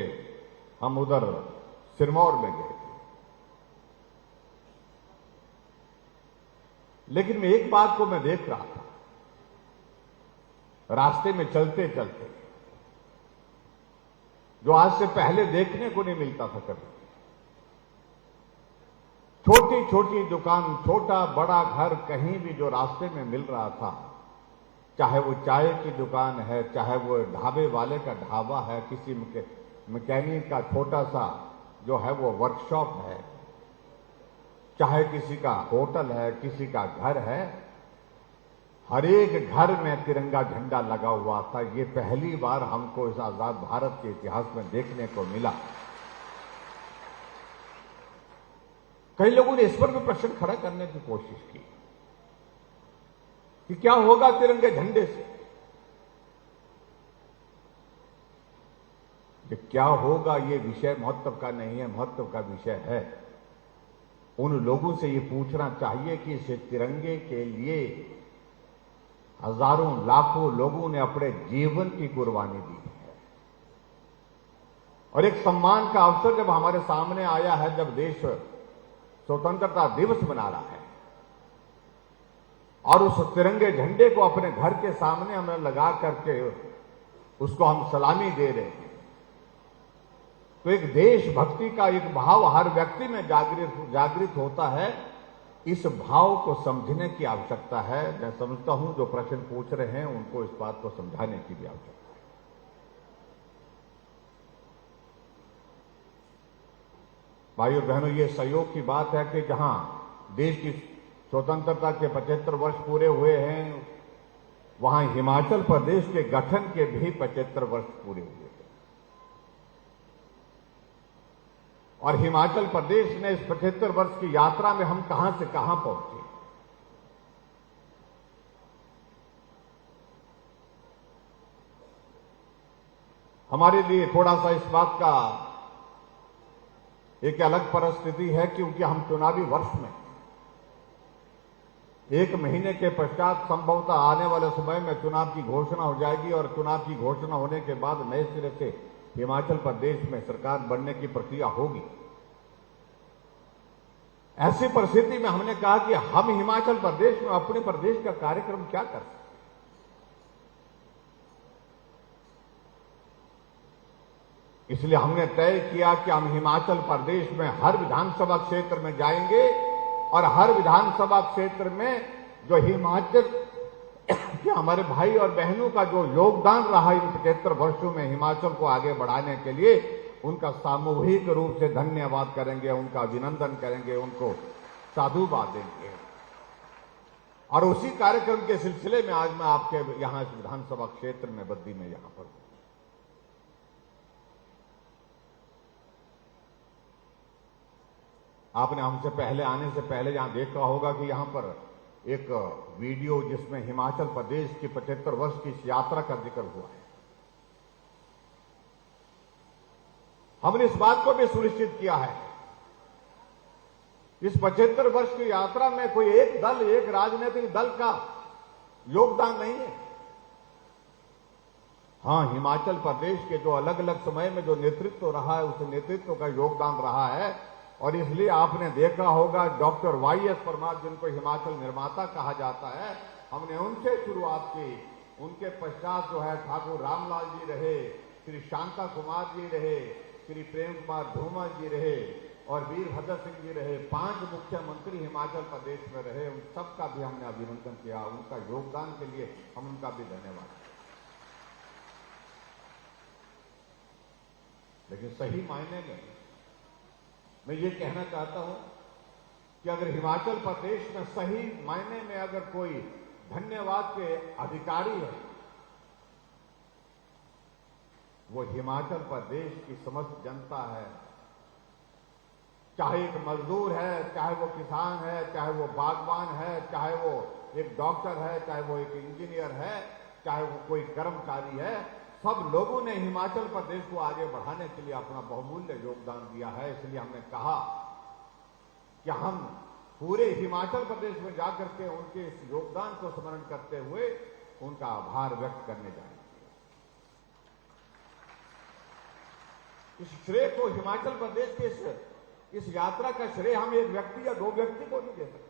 हम उधर सिरमौर में गए थे, लेकिन मैं एक बात को मैं देख रहा था, रास्ते में चलते चलते, जो आज से पहले देखने को नहीं मिलता था कभी। छोटी छोटी दुकान, छोटा बड़ा घर, कहीं भी जो रास्ते में मिल रहा था, चाहे वो चाय की दुकान है, चाहे वो ढाबे वाले का ढाबा है, किसी मैकेनिक का छोटा सा जो है वो वर्कशॉप है, चाहे किसी का होटल है, किसी का घर है, हर एक घर में तिरंगा झंडा लगा हुआ था। ये पहली बार हमको इस आजाद भारत के इतिहास में देखने को मिला। कई लोगों ने इस पर भी प्रश्न खड़ा करने की कोशिश की कि क्या होगा तिरंगे झंडे से। कि क्या होगा ये विषय महत्व का नहीं है, महत्व का विषय है उन लोगों से ये पूछना चाहिए कि इस तिरंगे के लिए हजारों लाखों लोगों ने अपने जीवन की कुर्बानी दी है और एक सम्मान का अवसर जब हमारे सामने आया है, जब देश स्वतंत्रता दिवस मना रहा है और उस तिरंगे झंडे को अपने घर के सामने हमें लगा करके उसको हम सलामी दे रहे हैं, तो एक देशभक्ति का एक भाव हर व्यक्ति में जागृत होता है। इस भाव को समझने की आवश्यकता है। मैं समझता हूं जो प्रश्न पूछ रहे हैं उनको इस बात को समझाने की भी आवश्यकता है। भाइयों बहनों, ये सहयोग की बात है कि जहां देश की स्वतंत्रता के 75 वर्ष पूरे हुए हैं, वहां हिमाचल प्रदेश के गठन के भी 75 वर्ष पूरे हुए थे। और हिमाचल प्रदेश ने इस 75 वर्ष की यात्रा में हम कहां से कहां पहुंचे। हमारे लिए थोड़ा सा इस बात का एक अलग परिस्थिति है, क्योंकि हम चुनावी वर्ष में 1 महीने के पश्चात संभवतः आने वाले समय में चुनाव की घोषणा हो जाएगी और चुनाव की घोषणा होने के बाद नए सिरे से हिमाचल प्रदेश में सरकार बनने की प्रक्रिया होगी। ऐसी परिस्थिति में हमने कहा कि हम हिमाचल प्रदेश में अपने प्रदेश का कार्यक्रम क्या कर सकते। इसलिए हमने तय किया कि हम हिमाचल प्रदेश में हर विधानसभा क्षेत्र में जाएंगे और हर विधानसभा क्षेत्र में जो हिमाचल के हमारे भाई और बहनों का जो योगदान रहा इन 75 वर्षों में हिमाचल को आगे बढ़ाने के लिए, उनका सामूहिक रूप से धन्यवाद करेंगे, उनका अभिनंदन करेंगे, उनको साधुवाद देंगे। और उसी कार्यक्रम के सिलसिले में आज मैं आपके यहां इस विधानसभा क्षेत्र में बद्दी में यहां पर आपने हमसे पहले आने से पहले यहां देखा होगा कि यहां पर एक वीडियो जिसमें हिमाचल प्रदेश की 75 वर्ष की इस यात्रा का जिक्र हुआ है। हमने इस बात को भी सुनिश्चित किया है, इस 75 वर्ष की यात्रा में कोई एक दल, एक राजनीतिक दल का योगदान नहीं है। हां, हिमाचल प्रदेश के जो अलग अलग समय में जो नेतृत्व रहा है, उस नेतृत्व का योगदान रहा है। और इसलिए आपने देखा होगा डॉक्टर वाईएस परमार, जिनको हिमाचल निर्माता कहा जाता है, हमने उनसे शुरुआत की। उनके पश्चात जो है ठाकुर रामलाल जी रहे, श्री शांता कुमार जी रहे, श्री प्रेम कुमार धूमल जी रहे और वीरभद्र सिंह जी रहे। 5 मुख्यमंत्री हिमाचल प्रदेश में रहे। उन सबका भी हमने अभिनंदन किया, उनका योगदान के लिए हम उनका भी धन्यवाद। लेकिन सही मायने में मैं ये कहना चाहता हूं कि अगर हिमाचल प्रदेश में सही मायने में अगर कोई धन्यवाद के अधिकारी है, वो हिमाचल प्रदेश की समस्त जनता है। चाहे एक मजदूर है, चाहे वो किसान है, चाहे वो बागवान है, चाहे वो एक डॉक्टर है, चाहे वो एक इंजीनियर है, चाहे वो कोई कर्मचारी है, सब लोगों ने हिमाचल प्रदेश को आगे बढ़ाने के लिए अपना बहुमूल्य योगदान दिया है। इसलिए हमने कहा कि हम पूरे हिमाचल प्रदेश में जाकर के उनके इस योगदान को स्मरण करते हुए उनका आभार व्यक्त करने जाएंगे। इस श्रेय को, हिमाचल प्रदेश के इस यात्रा का श्रेय हम एक व्यक्ति या 2 व्यक्ति को नहीं दे सकते।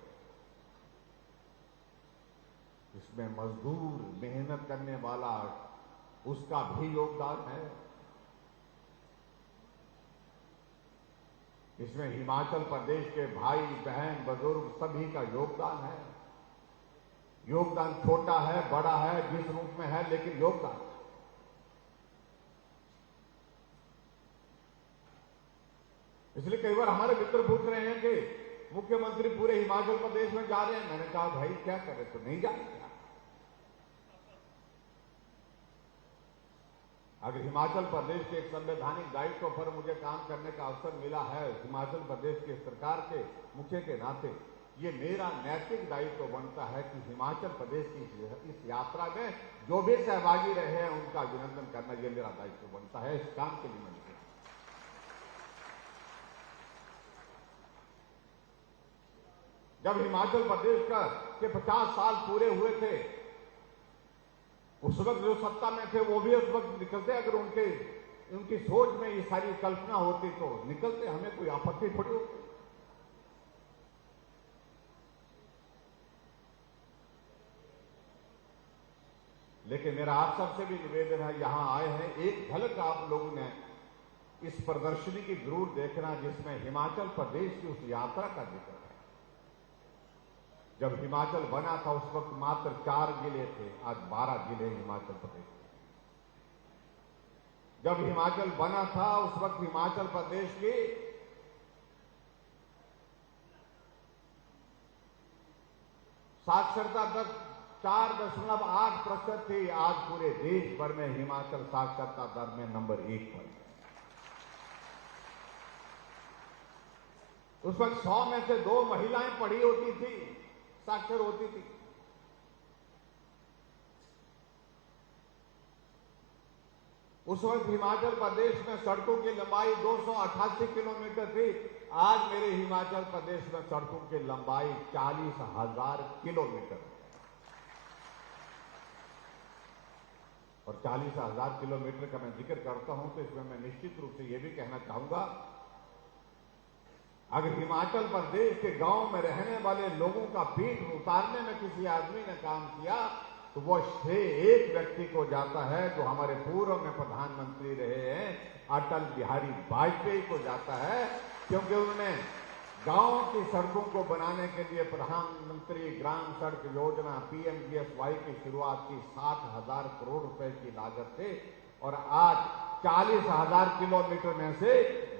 इसमें मजदूर, मेहनत करने वाला, उसका भी योगदान है। इसमें हिमाचल प्रदेश के भाई बहन बुजुर्ग सभी का योगदान है। योगदान छोटा है, बड़ा है, जिस रूप में है, लेकिन योगदान। इसलिए कई बार हमारे मित्र पूछ रहे हैं कि मुख्यमंत्री पूरे हिमाचल प्रदेश में जा रहे हैं। मैंने कहा भाई क्या करें, तो नहीं जा सकते। अगर हिमाचल प्रदेश के एक संवैधानिक दायित्व पर मुझे काम करने का अवसर मिला है, हिमाचल प्रदेश के सरकार के मुखिया के नाते, ये मेरा नैतिक दायित्व बनता है कि हिमाचल प्रदेश की इस यात्रा में जो भी सहभागी रहे हैं उनका अभिनंदन करना, ये मेरा दायित्व बनता है। इस काम के लिए मैंने किया। जब हिमाचल प्रदेश के 50 साल पूरे हुए थे, उस वक्त जो सत्ता में थे वो भी उस वक्त निकलते। अगर उनकी सोच में ये सारी कल्पना होती तो निकलते, हमें कोई आपत्ति थोड़ी होती। लेकिन मेरा आप सबसे भी निवेदन है, यहां आए हैं, एक झलक आप लोगों ने इस प्रदर्शनी की जरूर देखना जिसमें हिमाचल प्रदेश की उस यात्रा का जिक्र है। जब हिमाचल बना था उस वक्त मात्र 4 जिले थे, आज 12 जिले हिमाचल प्रदेश। जब हिमाचल बना था उस वक्त हिमाचल प्रदेश की साक्षरता दर 4.8% थी, आज पूरे देश भर में हिमाचल साक्षरता दर में नंबर 1 पर है। उस वक्त 100 में से 2 महिलाएं पढ़ी होती थी, साक्षर होती थी। उस वक्त हिमाचल प्रदेश में सड़कों की लंबाई 288 किलोमीटर थी, आज मेरे हिमाचल प्रदेश में सड़कों की लंबाई 40,000 किलोमीटर। और 40,000 किलोमीटर का मैं जिक्र करता हूं तो इसमें मैं निश्चित रूप से यह भी कहना चाहूंगा, अगर हिमाचल प्रदेश के गांव में रहने वाले लोगों का पीठ उतारने में किसी आदमी ने काम किया तो वो श्रेय एक व्यक्ति को जाता है जो हमारे पूर्व में प्रधानमंत्री रहे हैं, अटल बिहारी वाजपेयी को जाता है, क्योंकि उन्होंने गांव की सड़कों को बनाने के लिए प्रधानमंत्री ग्राम सड़क योजना PMGSY की शुरुआत की। 60,000 करोड़ रुपए की लागत से, और आज 40,000 किलोमीटर में से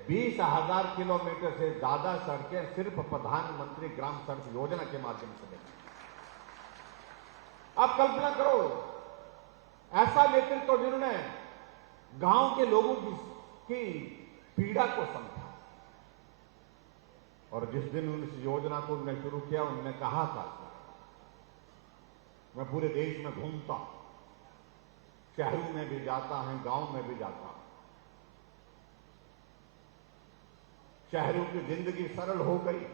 20,000 किलोमीटर से ज्यादा सड़कें सिर्फ प्रधानमंत्री ग्राम सड़क योजना के माध्यम से बनी। आप कल्पना करो, ऐसा नेतृत्व जिन्होंने गांव के लोगों की पीड़ा को समझा। और जिस दिन इस योजना को उन्होंने शुरू किया, उन्होंने कहा था मैं पूरे देश में घूमता हूं, शहरों में भी जाता है, गांव में भी जाता हूं, शहरों की जिंदगी सरल हो गई,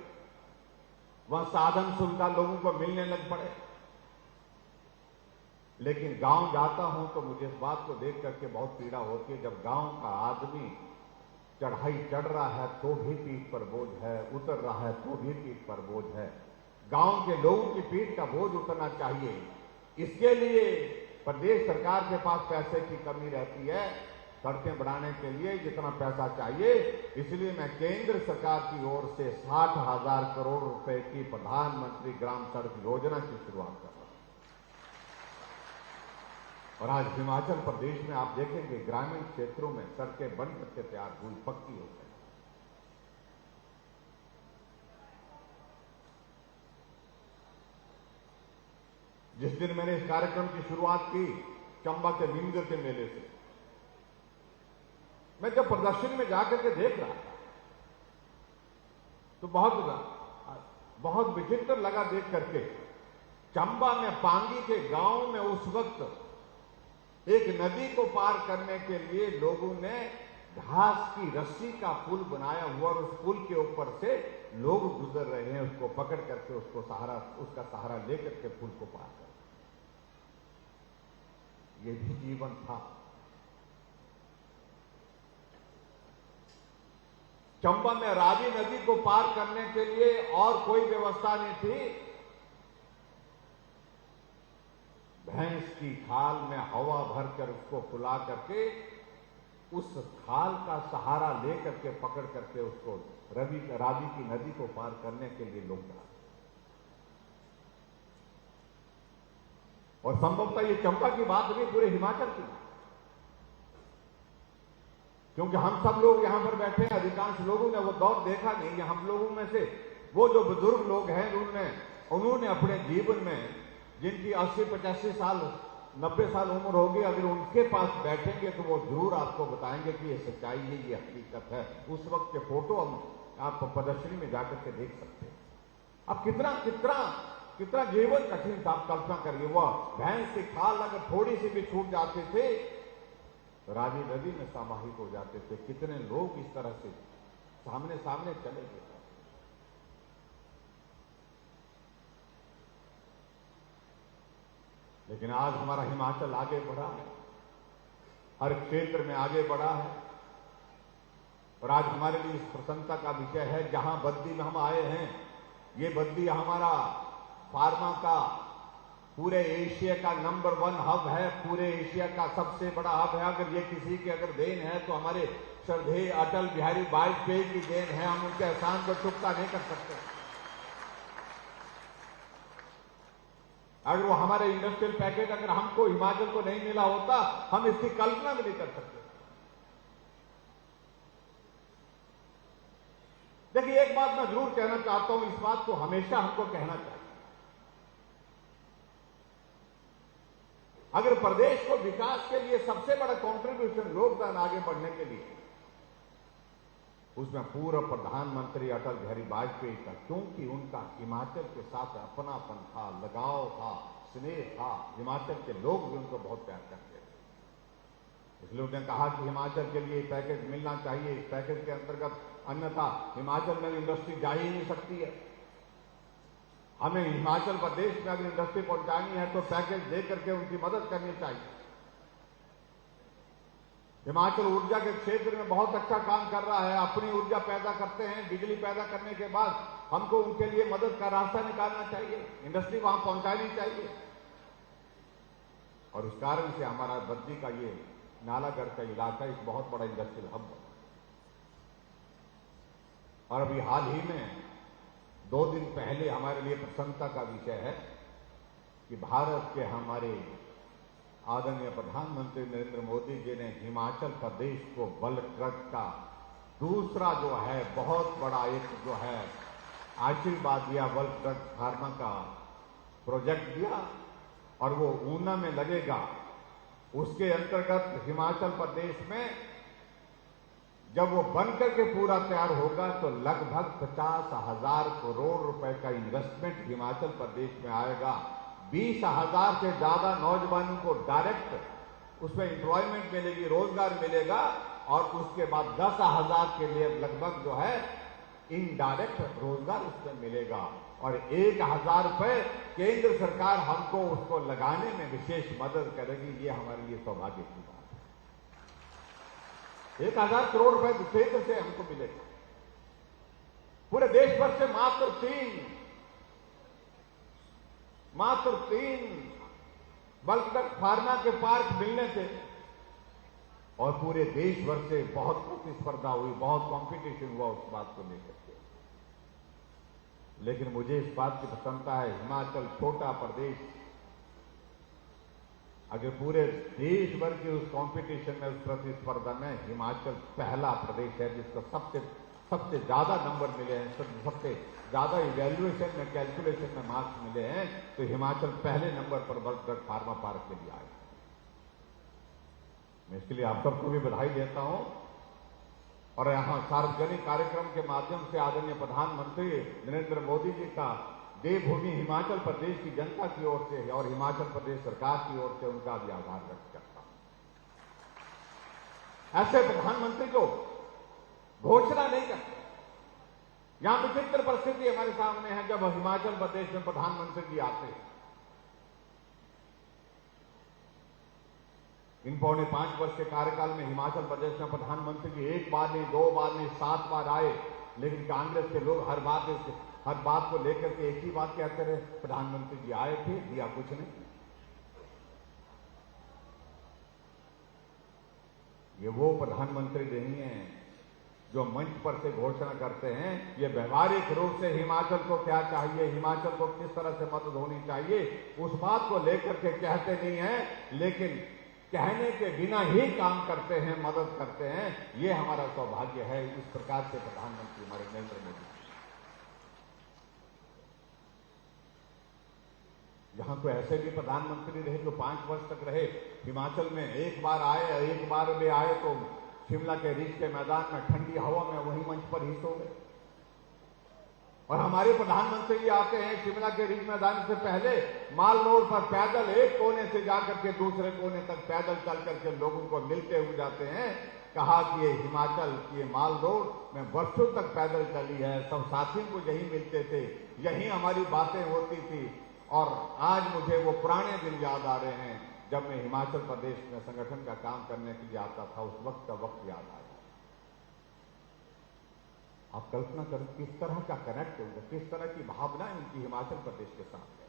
वहां साधन सुविधा लोगों को मिलने लग पड़े। लेकिन गांव जाता हूं तो मुझे इस बात को देख करके बहुत पीड़ा होती है, जब गांव का आदमी चढ़ाई चढ़ रहा है तो भी पीठ पर बोझ है, उतर रहा है तो भी पीठ पर बोझ है। गांव के लोगों की पीठ का बोझ उतरना चाहिए, इसके लिए प्रदेश सरकार के पास पैसे की कमी रहती है। सड़कें बनाने के लिए जितना पैसा चाहिए, इसलिए मैं केंद्र सरकार की ओर से 60,000 करोड़ रुपए की प्रधानमंत्री ग्राम सड़क योजना की शुरुआत कर रहा हूं। और आज हिमाचल प्रदेश में आप देखेंगे ग्रामीण क्षेत्रों में सड़कें बन करके तैयार हुई, पक्की हो गई। जिस दिन मैंने इस कार्यक्रम की शुरुआत की चंबा के नींगर के मेले से, मैं जब प्रदर्शनी में जाकर के देख रहा था तो बहुत विचित्र लगा देख करके। चंबा में पांगी के गांव में उस वक्त एक नदी को पार करने के लिए लोगों ने घास की रस्सी का पुल बनाया हुआ, और उस पुल के ऊपर से लोग गुजर रहे हैं, उसको पकड़ करके उसका सहारा लेकर के पुल को पार कर। ये भी जीवन था। चंबा में रावी नदी को पार करने के लिए और कोई व्यवस्था नहीं थी। भैंस की खाल में हवा भरकर उसको फुला करके उस खाल का सहारा लेकर के पकड़ करके उसको रावी की नदी को पार करने के लिए लोग जा। और संभवतः ये चंबा की बात नहीं, पूरे हिमाचल की, क्योंकि हम सब लोग यहां पर बैठे हैं, अधिकांश लोगों ने वो दौर देखा नहीं। हम लोगों में से वो जो बुजुर्ग लोग हैं उन्होंने अपने जीवन में, जिनकी 80-85 साल 90 साल उम्र होगी, अगर उनके पास बैठेंगे तो वो जरूर आपको बताएंगे कि ये सच्चाई है, ये हकीकत है। उस वक्त के फोटो आप प्रदर्शनी में जाकर के देख सकते हैं। अब कितना जीवन कठिन था, आप कल्पना करिए। वह भैंस की खाल अगर थोड़ी सी भी छूट जाते थे, रावी नदी में समाहित हो जाते थे। कितने लोग इस तरह से सामने चले गए। लेकिन आज हमारा हिमाचल आगे बढ़ा है, हर क्षेत्र में आगे बढ़ा है। और आज हमारे लिए इस प्रसन्नता का विषय है, जहां बद्दी में हम आए हैं, ये बद्दी हमारा फार्मा का पूरे एशिया का नंबर 1 हब है, पूरे एशिया का सबसे बड़ा हब है। अगर ये किसी की अगर देन है तो हमारे श्रद्धेय अटल बिहारी वाजपेयी की देन है। हम उनके एहसान को चुकता नहीं कर सकते। अगर वो हमारे इंडस्ट्रियल पैकेज अगर हमको हिमाचल को नहीं मिला होता, हम इसकी कल्पना भी नहीं कर सकते। देखिए, एक बात मैं जरूर कहना चाहता हूं, इस बात को हमेशा हमको कहना चाहिए। अगर प्रदेश को विकास के लिए सबसे बड़ा कंट्रीब्यूशन योगदान आगे बढ़ने के लिए, उसमें पूर्व प्रधानमंत्री अटल बिहारी वाजपेयी का, क्योंकि उनका हिमाचल के साथ अपनापन था, लगाव था, स्नेह था। हिमाचल के लोग भी उनको बहुत प्यार करते थे। इसलिए उन्होंने कहा कि हिमाचल के लिए पैकेज मिलना चाहिए। इस पैकेज के अंतर्गत अन्यथा हिमाचल में इंडस्ट्री जा ही नहीं सकती है। हमें हिमाचल प्रदेश में अगर इंडस्ट्री पहुंचानी है तो पैकेज दे करके उनकी मदद करनी चाहिए। हिमाचल ऊर्जा के क्षेत्र में बहुत अच्छा काम कर रहा है, अपनी ऊर्जा पैदा करते हैं। बिजली पैदा करने के बाद हमको उनके लिए मदद का रास्ता निकालना चाहिए, इंडस्ट्री वहां पहुंचानी चाहिए। और उस कारण से हमारा बद्दी का ये नालागढ़ का इलाका एक बहुत बड़ा इंडस्ट्रियल हब बना। और अभी हाल ही में 2 दिन पहले हमारे लिए प्रसन्नता का विषय है कि भारत के हमारे आदरणीय प्रधानमंत्री नरेंद्र मोदी जी ने हिमाचल प्रदेश को बल्क ड्रग का दूसरा जो है बहुत बड़ा एक जो है आशीर्वाद दिया। बल्क ड्रग फार्मा का प्रोजेक्ट दिया और वो ऊना में लगेगा। उसके अंतर्गत हिमाचल प्रदेश में जब वो बनकर के पूरा तैयार होगा तो लगभग 50,000 करोड़ रुपए का इन्वेस्टमेंट हिमाचल प्रदेश में आएगा। 20,000 से ज्यादा नौजवानों को डायरेक्ट उसमें एम्प्लॉयमेंट मिलेगी, रोजगार मिलेगा। और उसके बाद 10,000 के लिए लगभग जो है इनडायरेक्ट रोजगार उसमें मिलेगा। और 1,000 रुपए केंद्र सरकार हमको उसको लगाने में विशेष मदद करेगी। ये हमारे लिए सौभाग्य की बात है। 1,000 करोड़ रुपए केंद्र से हमको मिलेगा। पूरे देश भर से मात्र तीन बल्क ड्रग फार्मा के पार्क मिलने थे और पूरे देश भर से बहुत प्रतिस्पर्धा हुई, बहुत कंपटीशन हुआ उस बात को लेकर के। लेकिन मुझे इस बात की प्रसन्नता है, हिमाचल छोटा प्रदेश अगर पूरे देश भर के उस कंपटीशन में, उस प्रतिस्पर्धा में हिमाचल पहला प्रदेश है जिसको सबसे ज्यादा नंबर मिले हैं, सबसे ज्यादा इवैल्यूएशन में, कैलकुलेशन में मार्क्स मिले हैं। तो हिमाचल पहले नंबर पर बल्क ड्रग फार्मा पार्क के लिए आया। मैं इसके लिए आप सबको भी बधाई देता हूं। और यहां सार्वजनिक कार्यक्रम के माध्यम से आदरणीय प्रधानमंत्री नरेंद्र मोदी जी का देवभूमि हिमाचल प्रदेश की जनता की ओर से और हिमाचल प्रदेश सरकार की ओर से उनका भी आभार व्यक्त करता हूं। ऐसे प्रधानमंत्री जो घोषणा नहीं करते। यहां विचित्र परिस्थिति हमारे सामने है जब हिमाचल प्रदेश में प्रधानमंत्री जी आते हैं। इन 4.5 वर्ष के कार्यकाल में हिमाचल प्रदेश में प्रधानमंत्री जी 1 बार नहीं, 2 बार नहीं, 7 बार आए। लेकिन कांग्रेस के लोग हर बात को लेकर के एक ही बात कहते रहे, प्रधानमंत्री जी आए थे, दिया कुछ नहीं। ये वो प्रधानमंत्री नहीं है जो मंच पर से घोषणा करते हैं। ये व्यवहारिक रूप से हिमाचल को क्या चाहिए, हिमाचल को किस तरह से मदद होनी चाहिए, उस बात को लेकर के कहते नहीं है, लेकिन कहने के बिना ही काम करते हैं, मदद करते हैं। ये हमारा सौभाग्य है। इस प्रकार से प्रधानमंत्री हमारे नरेंद्र मोदी यहां तो ऐसे भी प्रधानमंत्री रहे जो 5 वर्ष तक रहे हिमाचल में। एक बार वे आए तो शिमला के रिज के मैदान में ठंडी हवा में वहीं मंच पर ही सो गए। और हमारे प्रधानमंत्री जी आते हैं शिमला के रिज मैदान से पहले माल रोड पर पैदल एक कोने से जाकर के दूसरे कोने तक पैदल चल करके लोगों को मिलते हुए जाते हैं। कहा कि ये हिमाचल की माल रोड में वर्षों तक पैदल चली है, सब साथियों को यही मिलते थे, यही हमारी बातें होती थी। और आज मुझे वो पुराने दिन याद आ रहे हैं जब मैं हिमाचल प्रदेश में संगठन का काम करने के लिए आता था। उस वक्त का वक्त याद आया। आप कल्पना करें किस तरह का कनेक्ट होगा, किस तरह की भावना उनकी हिमाचल प्रदेश के साथ है।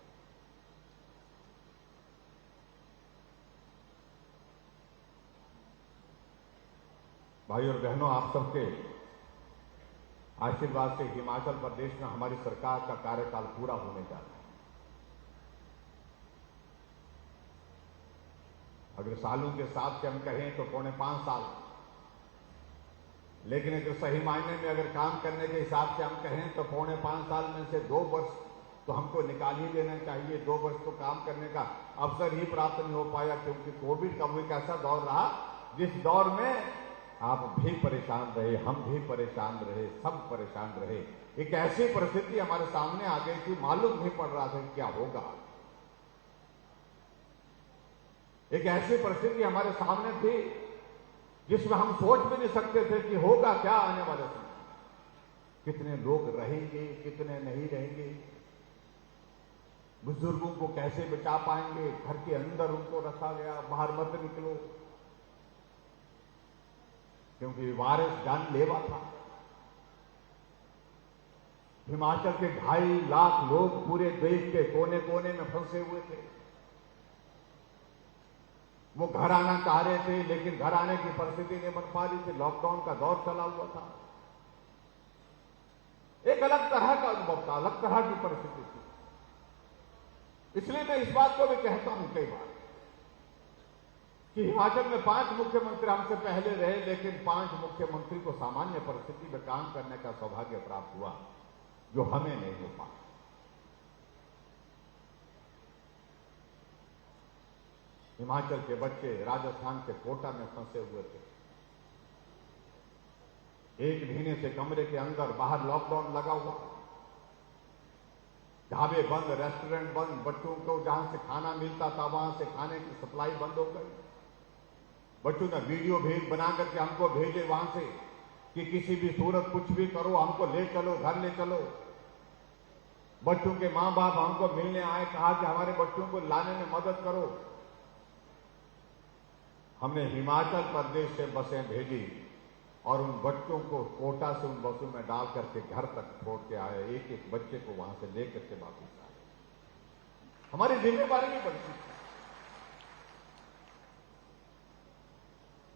भाई और बहनों, आप सबके आशीर्वाद से हिमाचल प्रदेश में हमारी सरकार का कार्यकाल पूरा होने जा रहा है। अगर सालों के साथ से हम कहें तो 4.5 साल, लेकिन अगर सही मायने में अगर काम करने के हिसाब से हम कहें तो 4.5 साल में से 2 वर्ष तो हमको निकाल ही देना चाहिए। 2 वर्ष तो काम करने का अवसर ही प्राप्त नहीं हो पाया, क्योंकि कोविड का वो एक ऐसा दौर रहा जिस दौर में आप भी परेशान रहे, हम भी परेशान रहे, सब परेशान रहे। एक ऐसी परिस्थिति हमारे सामने आ गई थी, मालूम नहीं पड़ रहा था कि क्या होगा। एक ऐसी परिस्थिति हमारे सामने थी जिसमें हम सोच भी नहीं सकते थे कि होगा क्या आने वाले समय, कितने लोग रहेंगे, कितने नहीं रहेंगे, बुजुर्गों को कैसे बचा पाएंगे, घर के अंदर उनको रखा गया, बाहर मत निकलो, क्योंकि वायरस जानलेवा था। हिमाचल के 2.5 लाख लोग पूरे देश के कोने कोने में फंसे हुए थे। वो घर आना चाह रहे थे, लेकिन घर आने की परिस्थिति नहीं बन पा रही थी, लॉकडाउन का दौर चला हुआ था। एक अलग तरह का अनुभव था, अलग तरह की परिस्थिति थी। इसलिए मैं इस बात को भी कहता हूं कई बार कि हिमाचल में 5 मुख्यमंत्री हमसे पहले रहे, लेकिन 5 मुख्यमंत्री को सामान्य परिस्थिति में काम करने का सौभाग्य प्राप्त हुआ, जो हमें नहीं हो पाया। हिमाचल के बच्चे राजस्थान के कोटा में फंसे हुए थे। 1 महीने से कमरे के अंदर, बाहर लॉकडाउन लगा हुआ, ढाबे बंद, रेस्टोरेंट बंद, बच्चों को जहां से खाना मिलता था वहां से खाने की सप्लाई बंद हो गई। बच्चों ने वीडियो बना करके हमको भेजे वहां से कि किसी भी सूरत कुछ भी करो, हमको ले चलो, घर ले चलो। बच्चों के मां बाप हमको मिलने आए, कहा कि हमारे बच्चों को लाने में मदद करो। हमने हिमाचल प्रदेश से बसें भेजी और उन बच्चों को कोटा से उन बसों में डाल करके घर तक छोड़ के आए, एक एक बच्चे को वहां से लेकर के वापस आए। हमारी जिम्मेदारी भी बढ़ती थी।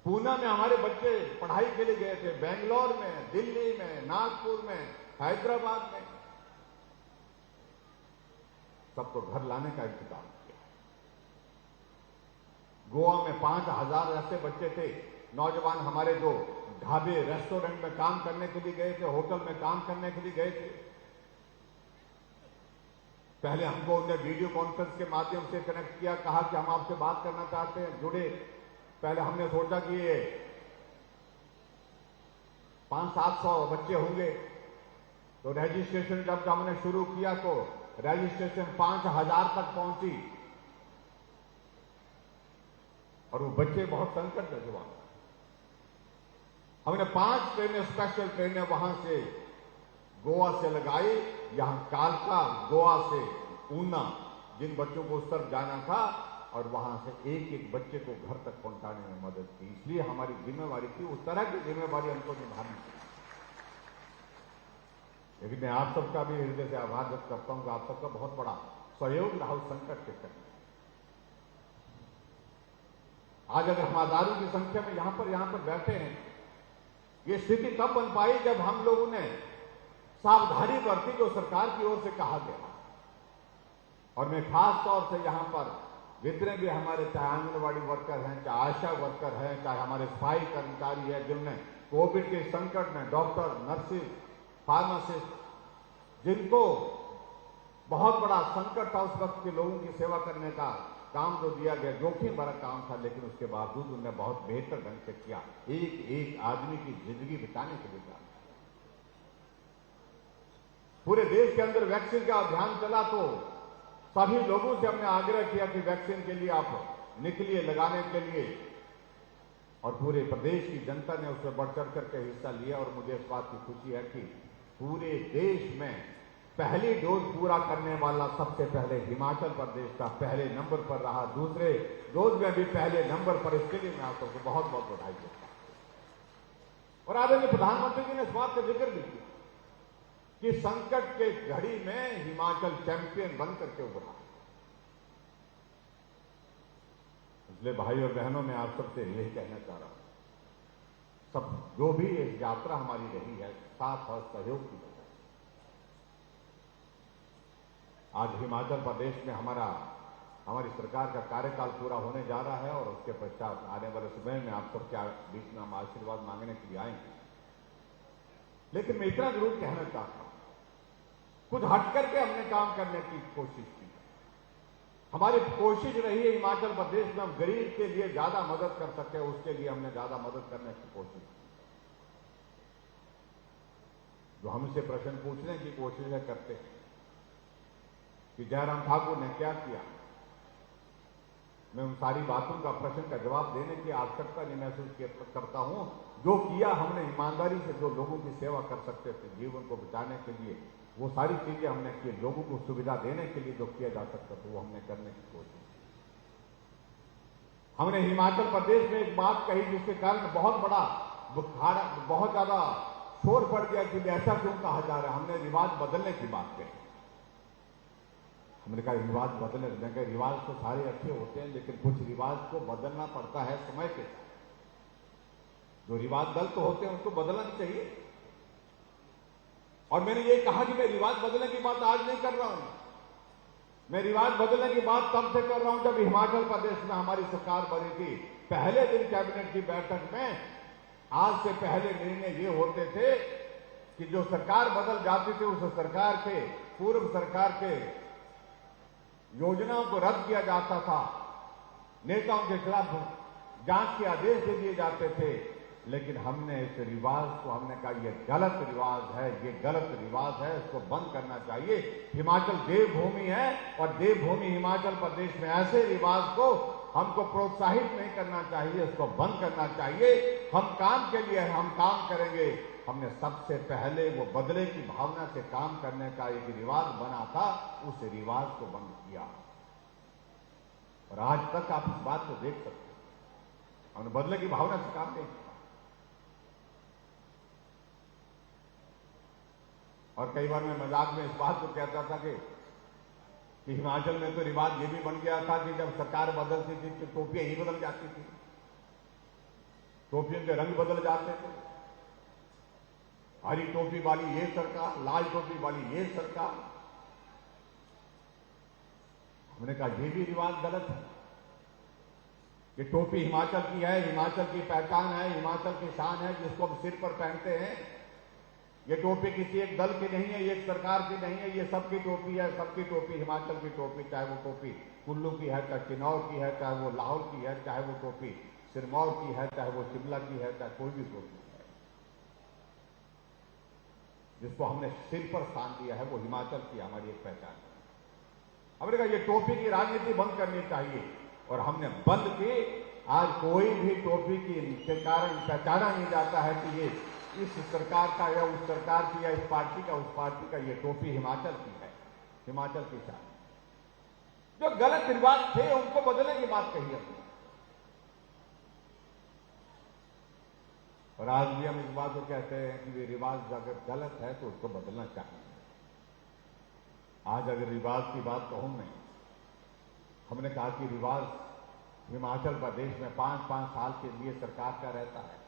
पूना में हमारे बच्चे पढ़ाई के लिए गए थे, बेंगलोर में, दिल्ली में, नागपुर में, हैदराबाद में, सबको घर लाने का इंतजाम किया। गोवा में 5,000 ऐसे बच्चे थे, नौजवान हमारे, जो ढाबे रेस्टोरेंट में काम करने के लिए गए थे, होटल में काम करने के लिए गए थे। पहले हमको उन्हें वीडियो कॉन्फ्रेंस के माध्यम से कनेक्ट किया, कहा कि हम आपसे बात करना चाहते हैं, जुड़े। पहले हमने सोचा कि ये 500-700 बच्चे होंगे, तो रजिस्ट्रेशन जब हमने शुरू किया तो रजिस्ट्रेशन 5,000 तक पहुंची और वो बच्चे बहुत संकट में हुआ। हमने 5 ट्रेनें, स्पेशल ट्रेनें वहां से गोवा से लगाई, यहां कालका, गोवा से ऊना, जिन बच्चों को उस तरफ जाना था, और वहां से एक एक बच्चे को घर तक पहुंचाने में मदद की। इसलिए हमारी जिम्मेवारी थी, उस तरह की जिम्मेवारी हमको निभानी थी। लेकिन मैं आप सबका भी हृदय से आभार व्यक्त करता हूं कि आप सबका बहुत बड़ा सहयोग रहा उस संकट के समय। आज अगर हम हजारों की संख्या में यहां पर बैठे हैं, ये स्थिति तब बन पाई जब हम लोगों ने सावधानी बरती, जो सरकार की ओर से कहा गया। और मैं खास तौर से यहां पर जितने भी हमारे, चाहे आंगनबाड़ी वर्कर हैं, चाहे आशा वर्कर हैं, चाहे हमारे सफाई कर्मचारी हैं, जिनने कोविड के संकट में, डॉक्टर, नर्सेज, फार्मासिस्ट, जिनको बहुत बड़ा संकट था उस वक्त के लोगों की सेवा करने का काम जो दिया गया, जोखिम भरा काम था, लेकिन उसके बावजूद उन्होंने बहुत बेहतर ढंग से किया। एक एक आदमी की जिंदगी बचाने के लिए काम किया। पूरे देश के अंदर वैक्सीन का अभियान चला, तो सभी लोगों से हमने आग्रह किया कि वैक्सीन के लिए आप निकलिए लगाने के लिए, और पूरे प्रदेश की जनता ने उसमें बढ़ चढ़ करके हिस्सा लिया। और मुझे इस बात की खुशी है कि पूरे देश में पहली डोज पूरा करने वाला सबसे पहले हिमाचल प्रदेश का पहले नंबर पर रहा, दूसरे डोज में भी पहले नंबर पर। इसके लिए मैं आप सबको बहुत बहुत बधाई देता हूं। और आदरणीय प्रधानमंत्री जी ने इस बात का जिक्र भी किया कि संकट के घड़ी में हिमाचल चैंपियन बन करके उभरा। इसलिए भाई और बहनों, मैं आप सबसे यही कहना चाह रहा हूं, सब जो भी इस यात्रा हमारी रही है, साथ और सहयोग की वजह। आज हिमाचल प्रदेश में हमारी सरकार का कार्यकाल पूरा होने जा रहा है, और उसके पश्चात आने वाले समय में आप सबके बीच में हम आशीर्वाद मांगने के लिए आएंगे। लेकिन मैं इतना जरूर कहना चाहता हूं कुछ हट करके हमने काम करने की कोशिश की। हमारी कोशिश रही है हिमाचल प्रदेश में हम गरीब के लिए ज्यादा मदद कर सके, उसके लिए हमने ज्यादा मदद करने की कोशिश की। जो हमसे प्रश्न पूछने की कोशिश करते हैं कि जयराम ठाकुर ने क्या किया, मैं उन सारी बातों का प्रश्न का जवाब देने की आवश्यकता नहीं महसूस करता हूं। जो किया हमने ईमानदारी से, जो लोगों की सेवा कर सकते थे जीवन को बचाने के लिए, वो सारी चीजें हमने की। लोगों को सुविधा देने के लिए जो किया जा सकता था वो हमने करने की कोशिश की। हमने हिमाचल प्रदेश में एक बात कही जिसके कारण बहुत बड़ा बहुत ज्यादा शोर पड़ गया कि ऐसा क्यों कहा जा रहा है। हमने रिवाज बदलने की बात कही। हमने कहा रिवाज बदलने, मैं कहा रिवाज तो सारे अच्छे होते हैं, लेकिन कुछ रिवाज को बदलना पड़ता है समय के साथ। जो रिवाज गलत होते हैं उनको बदलना नहीं चाहिए। और मैंने ये कहा कि मैं रिवाज बदलने की बात आज नहीं कर रहा हूं। मैं रिवाज बदलने की बात तब से कर रहा हूं जब हिमाचल प्रदेश में हमारी सरकार बनी थी। पहले दिन कैबिनेट की बैठक में आज से पहले निर्णय ये होते थे कि जो सरकार बदल जाती थी उस सरकार के, पूर्व सरकार के योजनाओं को रद्द किया जाता था, नेताओं के खिलाफ जांच के आदेश दे दिए जाते थे। लेकिन हमने इस रिवाज को, हमने कहा ये गलत रिवाज है, ये गलत रिवाज है, इसको बंद करना चाहिए। हिमाचल देवभूमि है और देवभूमि हिमाचल प्रदेश में ऐसे रिवाज को हमको प्रोत्साहित नहीं करना चाहिए, इसको बंद करना चाहिए। हम काम के लिए हम काम करेंगे। हमने सबसे पहले वो बदले की भावना से काम करने का एक रिवाज बना था, उस रिवाज को बंद किया। और आज तक आप इस बात को देख सकते हैं, हमने बदले की भावना से काम नहीं किया। और कई बार मैं मजाक में इस बात को कहता था कि हिमाचल में तो रिवाज ये भी बन गया था कि जब सरकार बदलती थी तो टोपियां ही बदल जाती थी, टोपियों के रंग बदल जाते थे। हरी टोपी वाली ये सरकार, लाल टोपी वाली ये सरकार। हमने कहा ये भी रिवाज गलत है। ये टोपी हिमाचल की है, हिमाचल की पहचान है, हिमाचल की शान है, जिसको हम सिर पर पहनते हैं। ये टोपी किसी एक दल की नहीं है, ये एक सरकार की नहीं है, ये सबकी टोपी है। सबकी टोपी हिमाचल की टोपी, चाहे वो टोपी कुल्लू की है, चाहे किन्नौर की है, चाहे वो लाहौर की है, चाहे वो टोपी सिरमौर की है, चाहे वो शिमला की है, चाहे कोई भी टोपी है। जिसको हमने सिर पर स्थान दिया है वो हिमाचल की हमारी एक पहचान है। हमने कहा ये टोपी की राजनीति बंद करनी चाहिए और हमने बंद की। आज कोई भी टोपी के कारण पहचाना नहीं जाता है कि ये इस सरकार का या उस सरकार की या इस पार्टी का उस पार्टी का। ये टोपी हिमाचल की है, हिमाचल की शान। जो गलत रिवाज थे उनको बदलने की बात कही है। और आज भी हम इस बात को कहते हैं कि ये रिवाज अगर गलत है तो उसको बदलना चाहिए। आज अगर रिवाज की बात कहूं मैं, हमने कहा कि रिवाज हिमाचल प्रदेश में 5-5 साल के लिए सरकार का रहता है।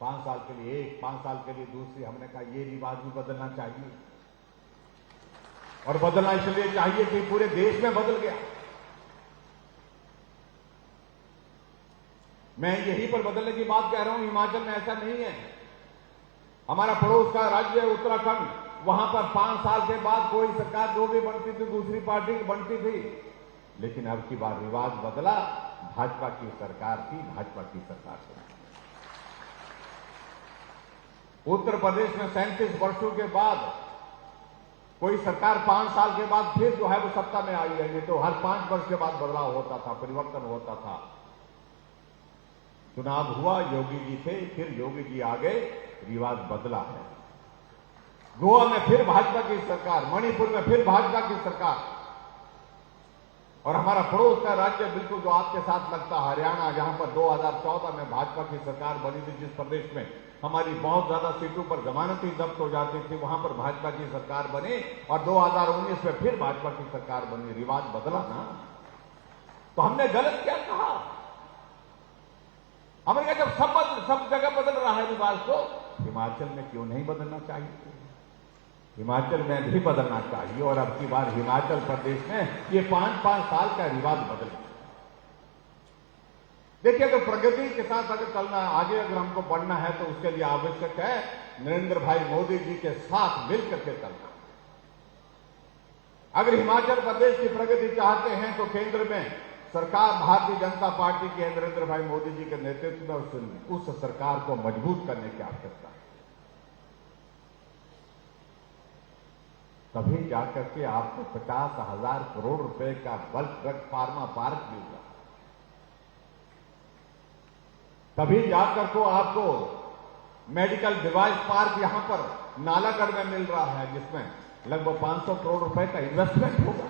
5 साल के लिए एक, 5 साल के लिए दूसरी। हमने कहा ये रिवाज भी बदलना चाहिए। और बदलना इसलिए चाहिए कि पूरे देश में बदल गया। मैं यहीं पर बदलने की बात कह रहा हूं, हिमाचल में ऐसा नहीं है। हमारा पड़ोस का राज्य है उत्तराखंड, वहां पर 5 साल के बाद कोई सरकार जो भी बनती थी दूसरी पार्टी की बनती थी। लेकिन अब की बार रिवाज बदला, भाजपा की सरकार थी, भाजपा की सरकार थी। उत्तर प्रदेश में 37 वर्षों के बाद कोई सरकार 5 साल के बाद फिर जो है वो सत्ता में आई है। तो हर 5 वर्ष के बाद बदलाव होता था, परिवर्तन होता था। चुनाव हुआ, योगी जी थे, फिर योगी जी आ गए, रिवाज बदला है। गोवा में फिर भाजपा की सरकार, मणिपुर में फिर भाजपा की सरकार। और हमारा पड़ोस का राज्य बिल्कुल जो आपके साथ लगता है हरियाणा, जहां पर 2014 में भाजपा की सरकार बनी थी, जिस प्रदेश में हमारी बहुत ज्यादा सीटों पर जमानती जब्त हो जाती थी, वहां पर भाजपा की सरकार बनी। और 2019 में फिर भाजपा की सरकार बनी। रिवाज बदला ना। तो हमने गलत क्या कहा? हमने कहा जब सब जगह बदल रहा है रिवाज, तो हिमाचल में क्यों नहीं बदलना चाहिए? हिमाचल में भी बदलना चाहिए। और अब की बार हिमाचल प्रदेश में ये 5-5 साल का रिवाज बदल। देखिए, अगर प्रगति के साथ अगर चलना है, आगे अगर हमको बढ़ना है, तो उसके लिए आवश्यक है नरेंद्र भाई मोदी जी के साथ मिलकर के चलना। अगर हिमाचल प्रदेश की प्रगति चाहते हैं तो केंद्र में सरकार भारतीय जनता पार्टी के नरेंद्र भाई मोदी जी के नेतृत्व में उस सरकार को मजबूत करने की आवश्यकता है। तभी जाकर के आपको 50,000 करोड़ रुपए का बल्क ड्रग फार्मा पार्क मिल रहा है। तभी जाकर को आपको मेडिकल डिवाइस पार्क यहां पर नालागढ़ में मिल रहा है, जिसमें लगभग 500 करोड़ रुपए का इन्वेस्टमेंट होगा।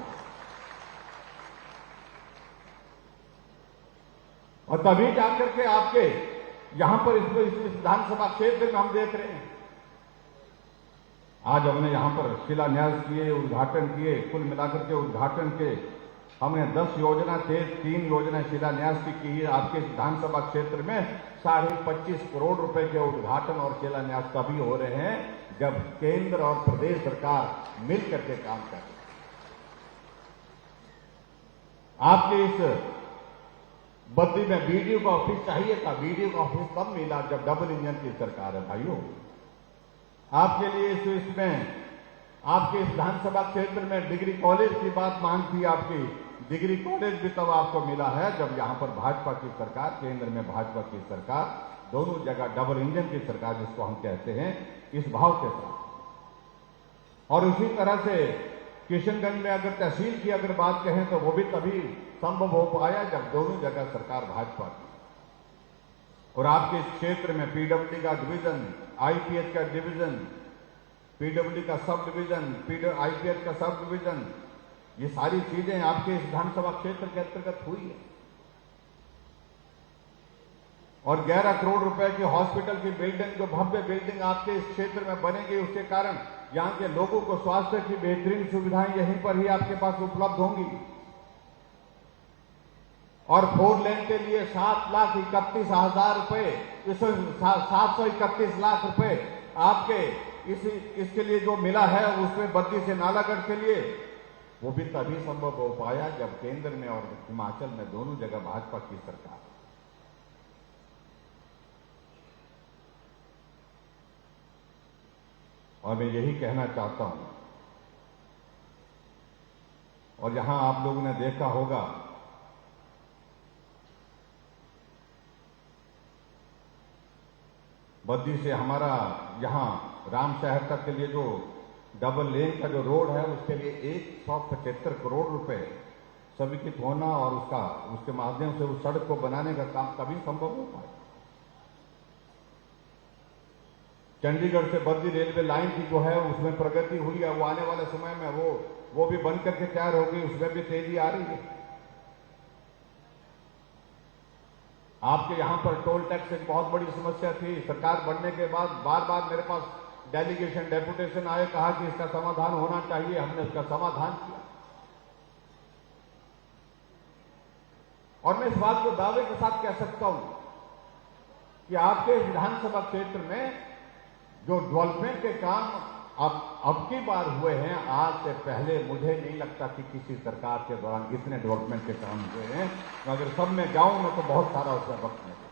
और तभी जाकर के आपके यहां पर इस विधानसभा क्षेत्र में हम देख रहे हैं, आज हमने यहां पर शिलान्यास किए, उद्घाटन किए, कुल मिलाकर के उद्घाटन के हमने 10 योजना थे, 3 योजना शिलान्यास की है। आपके विधानसभा क्षेत्र में 25.5 करोड़ रुपए के उद्घाटन और शिलान्यास तभी हो रहे हैं जब केंद्र और प्रदेश सरकार मिलकर के काम कर रही है। आपके इस बद्दी में बीडीओ का ऑफिस चाहिए था, बीडीओ का ऑफिस कब मिला? जब डबल इंजन की सरकार है भाइयों। आपके लिए इसमें आपके विधानसभा क्षेत्र में डिग्री कॉलेज की बात मांग थी, आपकी डिग्री कॉलेज भी तब आपको मिला है जब यहां पर भाजपा की सरकार, केंद्र में भाजपा की सरकार, दोनों जगह डबल इंजन की सरकार जिसको हम कहते हैं, इस भाव के साथ। और उसी तरह से किशनगंज में अगर तहसील की अगर बात कहें तो वो भी तभी संभव हो पाया जब दोनों जगह सरकार भाजपा की। और आपके इस क्षेत्र में पीडब्ल्यूडी का डिवीजन, आईपीएच का डिवीजन, पीडब्ल्यूडी का सब डिवीजन, आईपीएच का सब डिवीजन, ये सारी चीजें आपके इस विधानसभा क्षेत्र के अंतर्गत हुई है। और 11 करोड़ रुपए की हॉस्पिटल की बिल्डिंग, जो भव्य बिल्डिंग आपके इस क्षेत्र में बनेगी, उसके कारण यहां के लोगों को स्वास्थ्य की बेहतरीन सुविधाएं यहीं पर ही आपके पास उपलब्ध होंगी। और 4 लेन के लिए 7,31,000 रुपए, 731 लाख रुपए आपके इसके लिए जो मिला है, उसमें बद्दी से नालागढ़ के लिए, वो भी तभी संभव हो पाया जब केंद्र में और हिमाचल में दोनों जगह भाजपा की सरकार। और मैं यही कहना चाहता हूं, और यहां आप लोगों ने देखा होगा बद्दी से हमारा यहां राम शहर तक के लिए जो डबल लेन का जो रोड है, उसके लिए 175 करोड़ रुपए स्वीकृत होना और उसके माध्यम से उस सड़क को बनाने का काम तभी संभव हो पाए। चंडीगढ़ से बद्दी रेलवे लाइन की जो है उसमें प्रगति हुई है, वो आने वाले समय में वो भी बनकर के तैयार होगी, उसमें भी तेजी आ रही है। आपके यहां पर टोल टैक्स एक बहुत बड़ी समस्या थी। सरकार बनने के बाद बार बार मेरे पास डेलीगेशन, डेपुटेशन आए, कहा कि इसका समाधान होना चाहिए, हमने इसका समाधान किया। और मैं इस बात को दावे के साथ कह सकता हूं कि आपके विधानसभा क्षेत्र में जो डेवलपमेंट के काम अब की बार हुए हैं, आज से पहले मुझे नहीं लगता कि किसी सरकार के दौरान इतने डेवलपमेंट के काम हुए हैं। तो अगर सब में जाऊं मैं तो बहुत सारा उसमें वक्त लगेगा।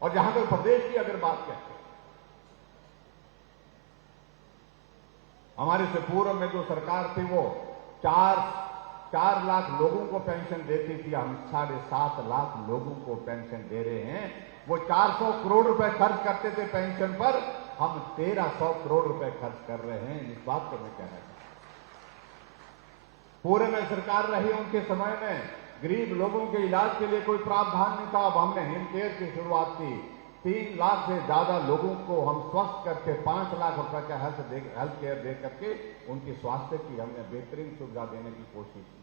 और जहां तक प्रदेश की अगर बात कहते हैं, हमारे से पूर्व में जो सरकार थी वो 4 लाख लोगों को पेंशन देती थी, हम 7.5 लाख लोगों को पेंशन दे रहे हैं। वो 400 करोड़ रुपए खर्च करते थे पेंशन पर, हम 1300 करोड़ रुपए खर्च कर रहे हैं। इस बात को मैं कह रहा हूं, पूरे में सरकार रही उनके समय में गरीब लोगों के इलाज के लिए कोई प्रावधान नहीं था। अब हमने हिम केयर की शुरुआत की, 3 लाख से ज्यादा लोगों को हम स्वस्थ करके 5 लाख रुपए का हेल्थ केयर दे करके उनकी स्वास्थ्य की हमने बेहतरीन सुविधा देने की कोशिश की।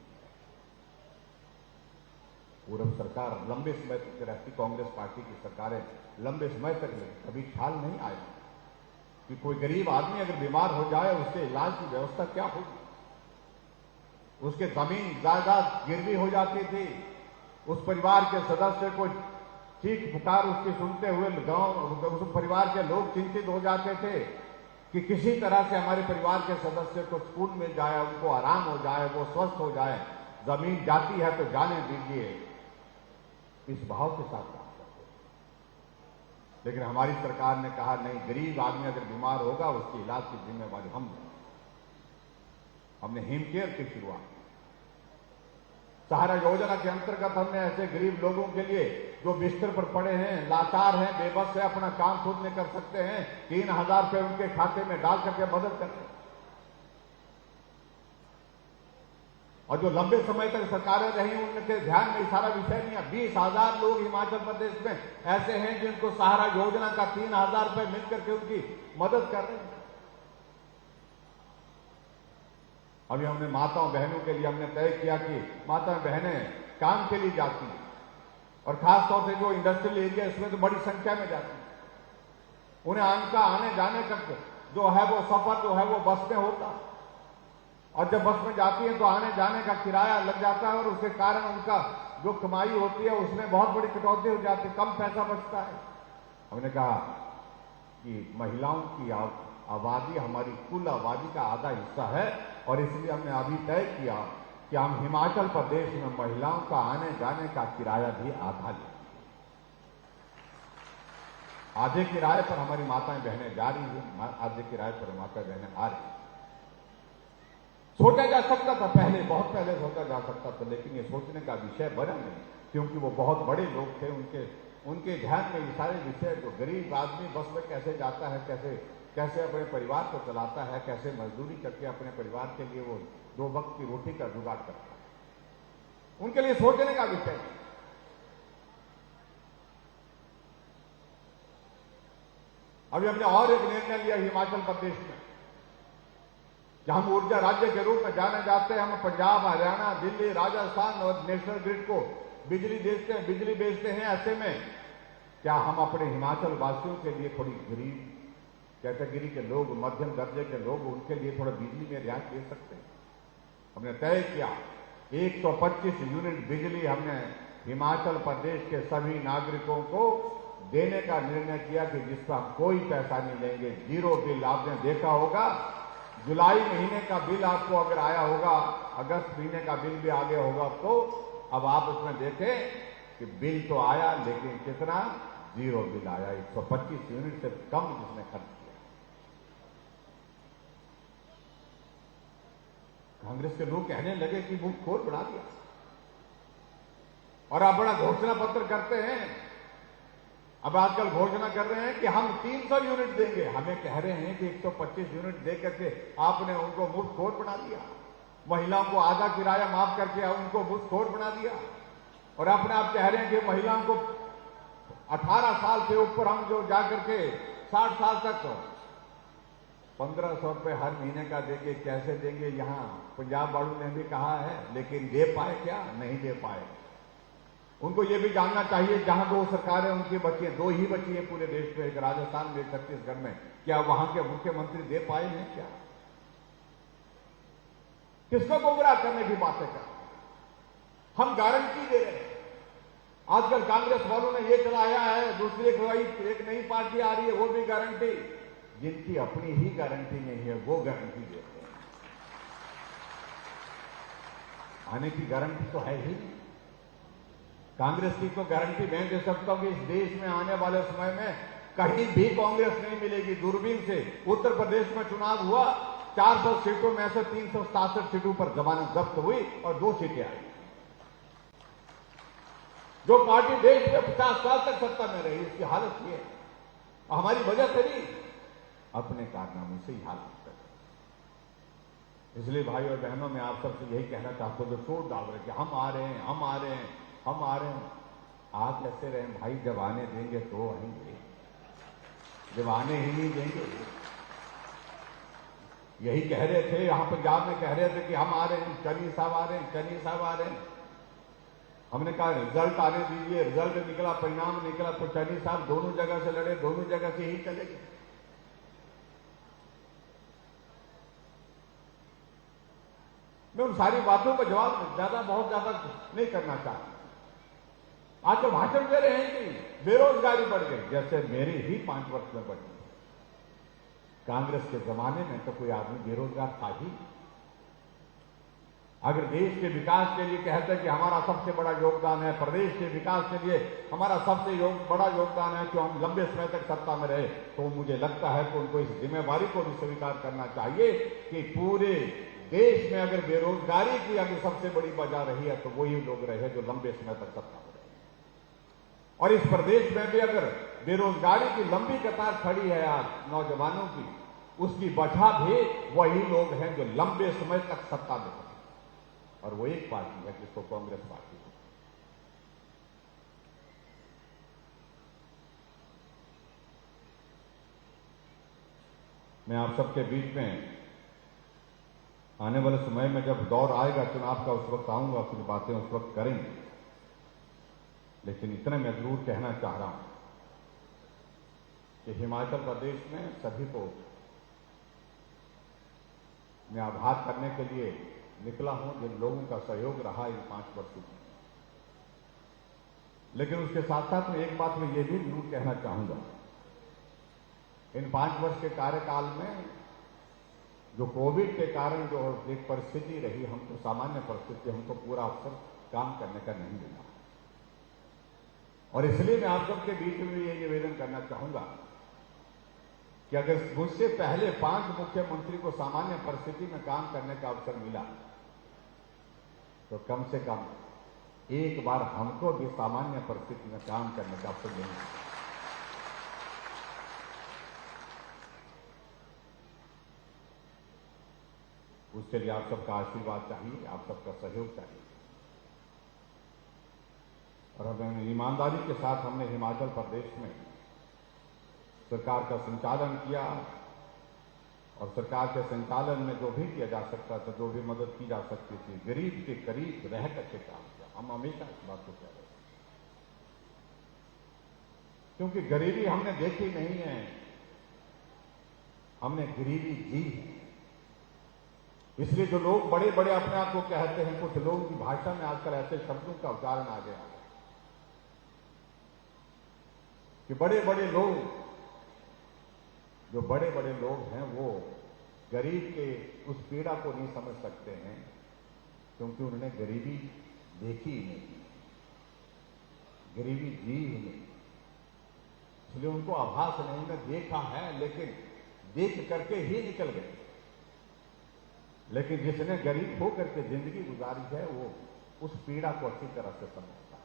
पूर्व सरकार लंबे समय तक रहती, कांग्रेस पार्टी की सरकारें लंबे समय तक कभी ख्याल नहीं आया कि कोई गरीब आदमी अगर बीमार हो जाए उसके इलाज की व्यवस्था क्या होगी। उसके जमीन जायदाद गिरवी हो जाती थी, उस परिवार के सदस्य को चीख पुकार उसकी सुनते हुए गांव उस परिवार के लोग चिंतित हो जाते थे कि किसी तरह से हमारे परिवार के सदस्य को सुकून मिल जाए, उनको आराम हो जाए, वो स्वस्थ हो जाए, जमीन जाती है तो जाने दीजिए, इस भाव के साथ काम करते हैं। लेकिन हमारी सरकार ने कहा नहीं, गरीब आदमी अगर बीमार होगा उसके इलाज की जिम्मेवारी हम लेंगे। हमने हिमकेयर की शुरुआत, सहारा योजना के अंतर्गत हमने ऐसे गरीब लोगों के लिए जो बिस्तर पर पड़े हैं, लाचार हैं, बेबस है, अपना काम खुद नहीं कर सकते हैं, 3,000 रुपए उनके खाते में डाल करके मदद करते हैं। और जो लंबे समय तक सरकारें रही उनके ध्यान में सारा विषय नहीं है। 20,000 लोग हिमाचल प्रदेश में ऐसे हैं जिनको सहारा योजना का 3,000 रुपए मिलकर के उनकी मदद कर रहे हैं। अभी हमने माताओं बहनों के लिए हमने तय किया कि माताएं बहनें काम के लिए जाती हैं और खासतौर से जो इंडस्ट्रियल एरिया इसमें तो बड़ी संख्या में जाती है, उन्हें उनका आने जाने का जो है वो सफर जो है वो बस में होता है, और जब बस में जाती है तो आने जाने का किराया लग जाता है और उसके कारण उनका जो कमाई होती है उसमें बहुत बड़ी कटौती हो जाती है, कम पैसा बचता है। हमने कहा कि महिलाओं की आबादी हमारी कुल आबादी का आधा हिस्सा है और इसलिए हमने अभी तय किया कि हम हिमाचल प्रदेश में महिलाओं का आने जाने का किराया भी आधा लेंगे। आधे किराए पर हमारी माताएं बहनें जा रही हैं, आधे किराए पर माता बहनें आ रही हैं। सोचा जा सकता था पहले, बहुत पहले सोचा जा सकता था, लेकिन ये सोचने का विषय बना नहीं, क्योंकि वो बहुत बड़े लोग थे, उनके ध्यान में ये सारे विषय, जो गरीब आदमी बस में कैसे जाता है, कैसे अपने परिवार को चलाता है, कैसे मजदूरी करके अपने परिवार के लिए वो 2 वक्त की रोटी का जुगाड़ करता है, उनके लिए सोचने का विषय है। अभी हमने और एक निर्णय लिया हिमाचल प्रदेश में, जहां हम ऊर्जा राज्य के रूप में जाने जाते हैं। हम पंजाब, हरियाणा, दिल्ली, राजस्थान और नेशनल ग्रिड को बिजली बेचते हैं। ऐसे में क्या हम अपने हिमाचल वासियों के लिए थोड़ी गरीब कैटेगरी के लोग, मध्यम दर्जे के लोग, उनके लिए थोड़ा बिजली में रियायत दे सकते हैं? हमने तय किया 125 यूनिट बिजली हमने हिमाचल प्रदेश के सभी नागरिकों को देने का निर्णय किया कि जिसका हम कोई पैसा नहीं लेंगे, 0 बिल। आपने देखा होगा जुलाई महीने का बिल आपको अगर आया होगा, अगस्त महीने का बिल भी आ गया होगा, तो अब आप उसमें देखें कि बिल तो आया लेकिन कितना, 0 बिल आया। 125 यूनिट से कम जिसने खर्च किया। कांग्रेस के लोग कहने लगे कि मुंह खोल बढ़ा दिया और आप बड़ा घोषणा पत्र करते हैं। अब आजकल घोषणा कर रहे हैं कि हम 300 यूनिट देंगे, हमें कह रहे हैं कि 125 यूनिट देकर के आपने उनको मुफ्तखोर बना दिया। महिलाओं को आधा किराया माफ करके उनको मुफ्तखोर बना दिया और अपने आप कह रहे हैं कि महिलाओं को 18 साल से ऊपर हम जो जाकर के 60 साल तक 1,500 रुपए हर महीने का देंगे। कैसे देंगे? यहां पंजाब वालों ने भी कहा है, लेकिन दे पाए क्या? नहीं दे पाए। उनको ये भी जानना चाहिए, जहां 2 सरकारें उनकी बची हैं, 2 ही बची हैं पूरे देश में, एक राजस्थान में, एक छत्तीसगढ़ में, क्या वहां के मुख्यमंत्री दे पाए हैं क्या? किसको गुमराह करने की बातें कर? हम गारंटी दे रहे हैं। आजकल कांग्रेस वालों ने ये चलाया है, दूसरी एक नई पार्टी आ रही है, वो भी गारंटी, जिनकी अपनी ही गारंटी नहीं है वो गारंटी देते हैं। आने की गारंटी तो है ही नहीं। कांग्रेस की तो गारंटी मैं दे सकता हूं कि इस देश में आने वाले समय में कहीं भी कांग्रेस नहीं मिलेगी। दूरबीन से उत्तर प्रदेश में चुनाव हुआ, 400 सीटों में से 367 सीटों पर जमानत जब्त हुई और 2 सीटें आई। जो पार्टी देश में 50 साल तक सत्ता में रही, इसकी हालत ये है। हमारी वजह से नहीं, अपने कारनामों से ही हालत कर। इसलिए भाई और बहनों, मैं आप सबसे यही कहना चाहता हूं, जो चोट डाल रहे कि हम आ रहे हैं, हम आ रहे हैं, हम आ रहे हैं, आप कैसे रहे भाई? जब आने देंगे तो आएंगे, जब आने ही नहीं देंगे। यही कह रहे थे, यहां पंजाब में कह रहे थे कि हम आ रहे हैं, चन्नी साहब आ रहे हैं, चन्नी साहब आ रहे हैं। हमने कहा रिजल्ट आने दीजिए। रिजल्ट निकला, परिणाम निकला, तो चन्नी साहब दोनों जगह से लड़े, दोनों जगह से ही चले गए। मैं उन सारी बातों का जवाब बहुत ज्यादा नहीं करना चाहता। आज तो भाषण दे रहे हैं कि बेरोजगारी बढ़ गई, जैसे मेरे ही 5 वर्ष में बढ़ी। कांग्रेस के जमाने में तो कोई आदमी बेरोजगार था ही। अगर देश के विकास के लिए कहते हैं कि हमारा सबसे बड़ा योगदान है, प्रदेश के विकास के लिए हमारा सबसे बड़ा योगदान है कि हम लंबे समय तक सत्ता में रहे, तो मुझे लगता है कि उनको इस जिम्मेवारी को भी स्वीकार करना चाहिए कि पूरे देश में अगर बेरोजगारी की अगर सबसे बड़ी वजह रही है तो वही लोग रहे जो लंबे समय तक सत्ता में रहे। और इस प्रदेश में भी अगर बेरोजगारी की लंबी कतार खड़ी है आज नौजवानों की, उसकी वजह भी वही लोग हैं जो लंबे समय तक सत्ता में रहे। और वो एक पार्टी है जिसको कांग्रेस पार्टी। मैं आप सबके बीच में आने वाले समय में जब दौर आएगा चुनाव का, उस वक्त आऊंगा, कुछ बातें उस वक्त करेंगे। लेकिन इतना मैं जरूर कहना चाह रहा हूं कि हिमाचल प्रदेश में सभी को मैं आभार करने के लिए निकला हूं जिन लोगों का सहयोग रहा इन 5 वर्षों में। लेकिन उसके साथ साथ में एक बात मैं ये भी जरूर कहना चाहूंगा, इन 5 वर्ष के कार्यकाल में जो कोविड के कारण जो एक परिस्थिति रही, हमको सामान्य परिस्थिति, हमको पूरा अवसर काम करने का नहीं मिला। और इसलिए मैं आप सबके बीच में ये निवेदन करना चाहूंगा कि अगर मुझसे पहले 5 मुख्यमंत्री को सामान्य परिस्थिति में काम करने का अवसर मिला तो कम से कम एक बार हमको भी सामान्य परिस्थिति में काम करने का अवसर मिला। उसके लिए आप सबका आशीर्वाद चाहिए, आप सबका सहयोग चाहिए। और हमें ईमानदारी के साथ हमने हिमाचल प्रदेश में सरकार का संचालन किया और सरकार के संचालन में जो भी किया जा सकता था, जो भी मदद की जा सकती थी, गरीब के करीब रह करके काम किया। हम हमेशा इस बात को कह रहे हैं क्योंकि गरीबी हमने देखी नहीं है, हमने गरीबी जी है। इसलिए जो लोग बड़े बड़े अपने आप को कहते हैं, कुछ लोगों की भाषा में आजकल ऐसे शब्दों का उच्चारण आ गया कि बड़े बड़े लोग, जो बड़े बड़े लोग हैं वो गरीब के उस पीड़ा को नहीं समझ सकते हैं क्योंकि उन्होंने गरीबी देखी ही नहीं, गरीबी जी ही नहीं। इसलिए उनको आभास नहीं में देखा है, लेकिन देख करके ही निकल गए। लेकिन जिसने गरीब होकर के जिंदगी गुजारी है वो उस पीड़ा को अच्छी तरह से समझता है।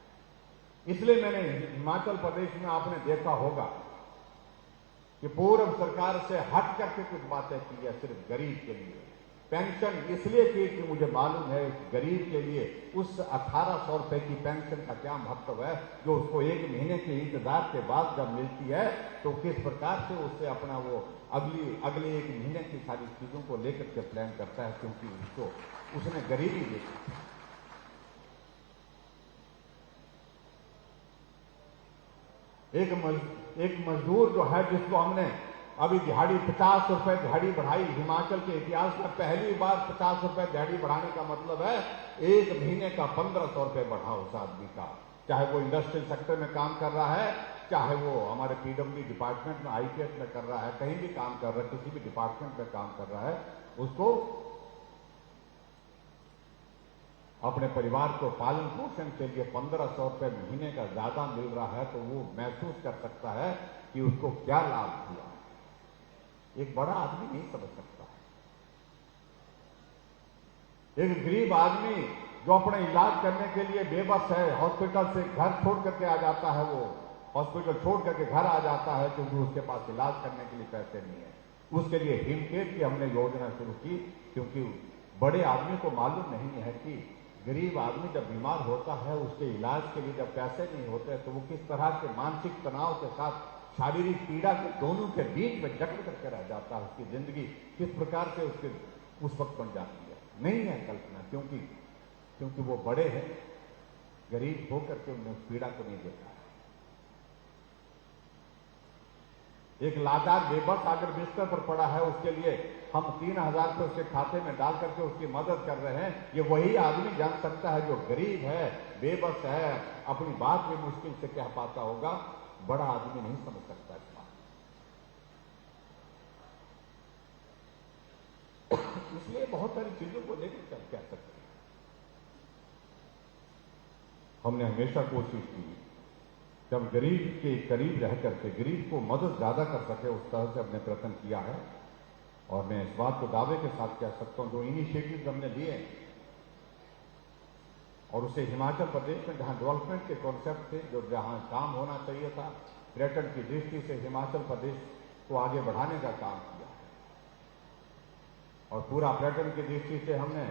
इसलिए मैंने हिमाचल प्रदेश में आपने देखा होगा कि पूर्व सरकार से हट करके कुछ बातें की है सिर्फ गरीब के लिए। पेंशन इसलिए की कि मुझे मालूम है गरीब के लिए उस 1800 रुपए की पेंशन का क्या महत्व है, जो उसको 1 महीने के इंतजार के बाद जब मिलती है तो किस प्रकार से उससे अपना वो अगले 1 महीने की सारी चीजों को लेकर के प्लान करता है, क्योंकि उसने गरीबी देखी। एक मजदूर जो है जिसको हमने अभी दिहाड़ी 50 रुपए दिहाड़ी बढ़ाई, हिमाचल के इतिहास में पहली बार 50 रुपए दिहाड़ी बढ़ाने का मतलब है 1 महीने का 1500 रुपए बढ़ा उस आदमी का। चाहे वो इंडस्ट्रियल सेक्टर में काम कर रहा है, चाहे वो हमारे पीडब्ल्यू डिपार्टमेंट में आईपीएस में कर रहा है, कहीं भी काम कर रहा है, किसी भी डिपार्टमेंट में काम कर रहा है, उसको अपने परिवार को पालन पोषण के लिए 1500 रुपए महीने का ज्यादा मिल रहा है तो वो महसूस कर सकता है कि उसको क्या लाभ दिया। एक बड़ा आदमी नहीं समझ सकता है। एक गरीब आदमी जो अपने इलाज करने के लिए बेबस है, हॉस्पिटल से घर छोड़ करके आ जाता है, वो हॉस्पिटल छोड़ करके घर आ जाता है क्योंकि उसके पास इलाज करने के लिए पैसे नहीं है। उसके लिए हिमकेयर की हमने योजना शुरू की, क्योंकि बड़े आदमी को मालूम नहीं है कि गरीब आदमी जब बीमार होता है उसके इलाज के लिए जब पैसे नहीं होते तो वो किस तरह के मानसिक तनाव के साथ शारीरिक पीड़ा के दोनों के बीच में जकड़ करके रह जाता है। उसकी जिंदगी किस प्रकार से उसके उस वक्त बन जाती है, नहीं है कल्पना, क्योंकि वो बड़े हैं, गरीब होकर के उन्हें उस पीड़ा को नहीं देखा है। एक लाचार बेबस अगर बिस्तर पर पड़ा है, उसके लिए हम 3000 रुपये उसके खाते में डाल करके उसकी मदद कर रहे हैं, ये वही आदमी जान सकता है जो गरीब है, बेबस है, अपनी बात भी मुश्किल से कह पाता होगा। बड़ा आदमी नहीं समझ सकता इस बात। इसलिए बहुत सारी चीजों को लेकर कह सकते हैं। हमने हमेशा कोशिश की जब गरीब के करीब रह करके गरीब को मदद ज्यादा कर सके उस तरह से हमने प्रयत्न किया है। और मैं इस बात को दावे के साथ कह सकता हूं, जो इनिशिएटिव हमने लिए और उसे हिमाचल प्रदेश में जहां डेवलपमेंट के कॉन्सेप्ट थे, जो जहां काम होना चाहिए था, पर्यटन की दृष्टि से हिमाचल प्रदेश को आगे बढ़ाने का काम किया और पूरा पर्यटन की दृष्टि से हमने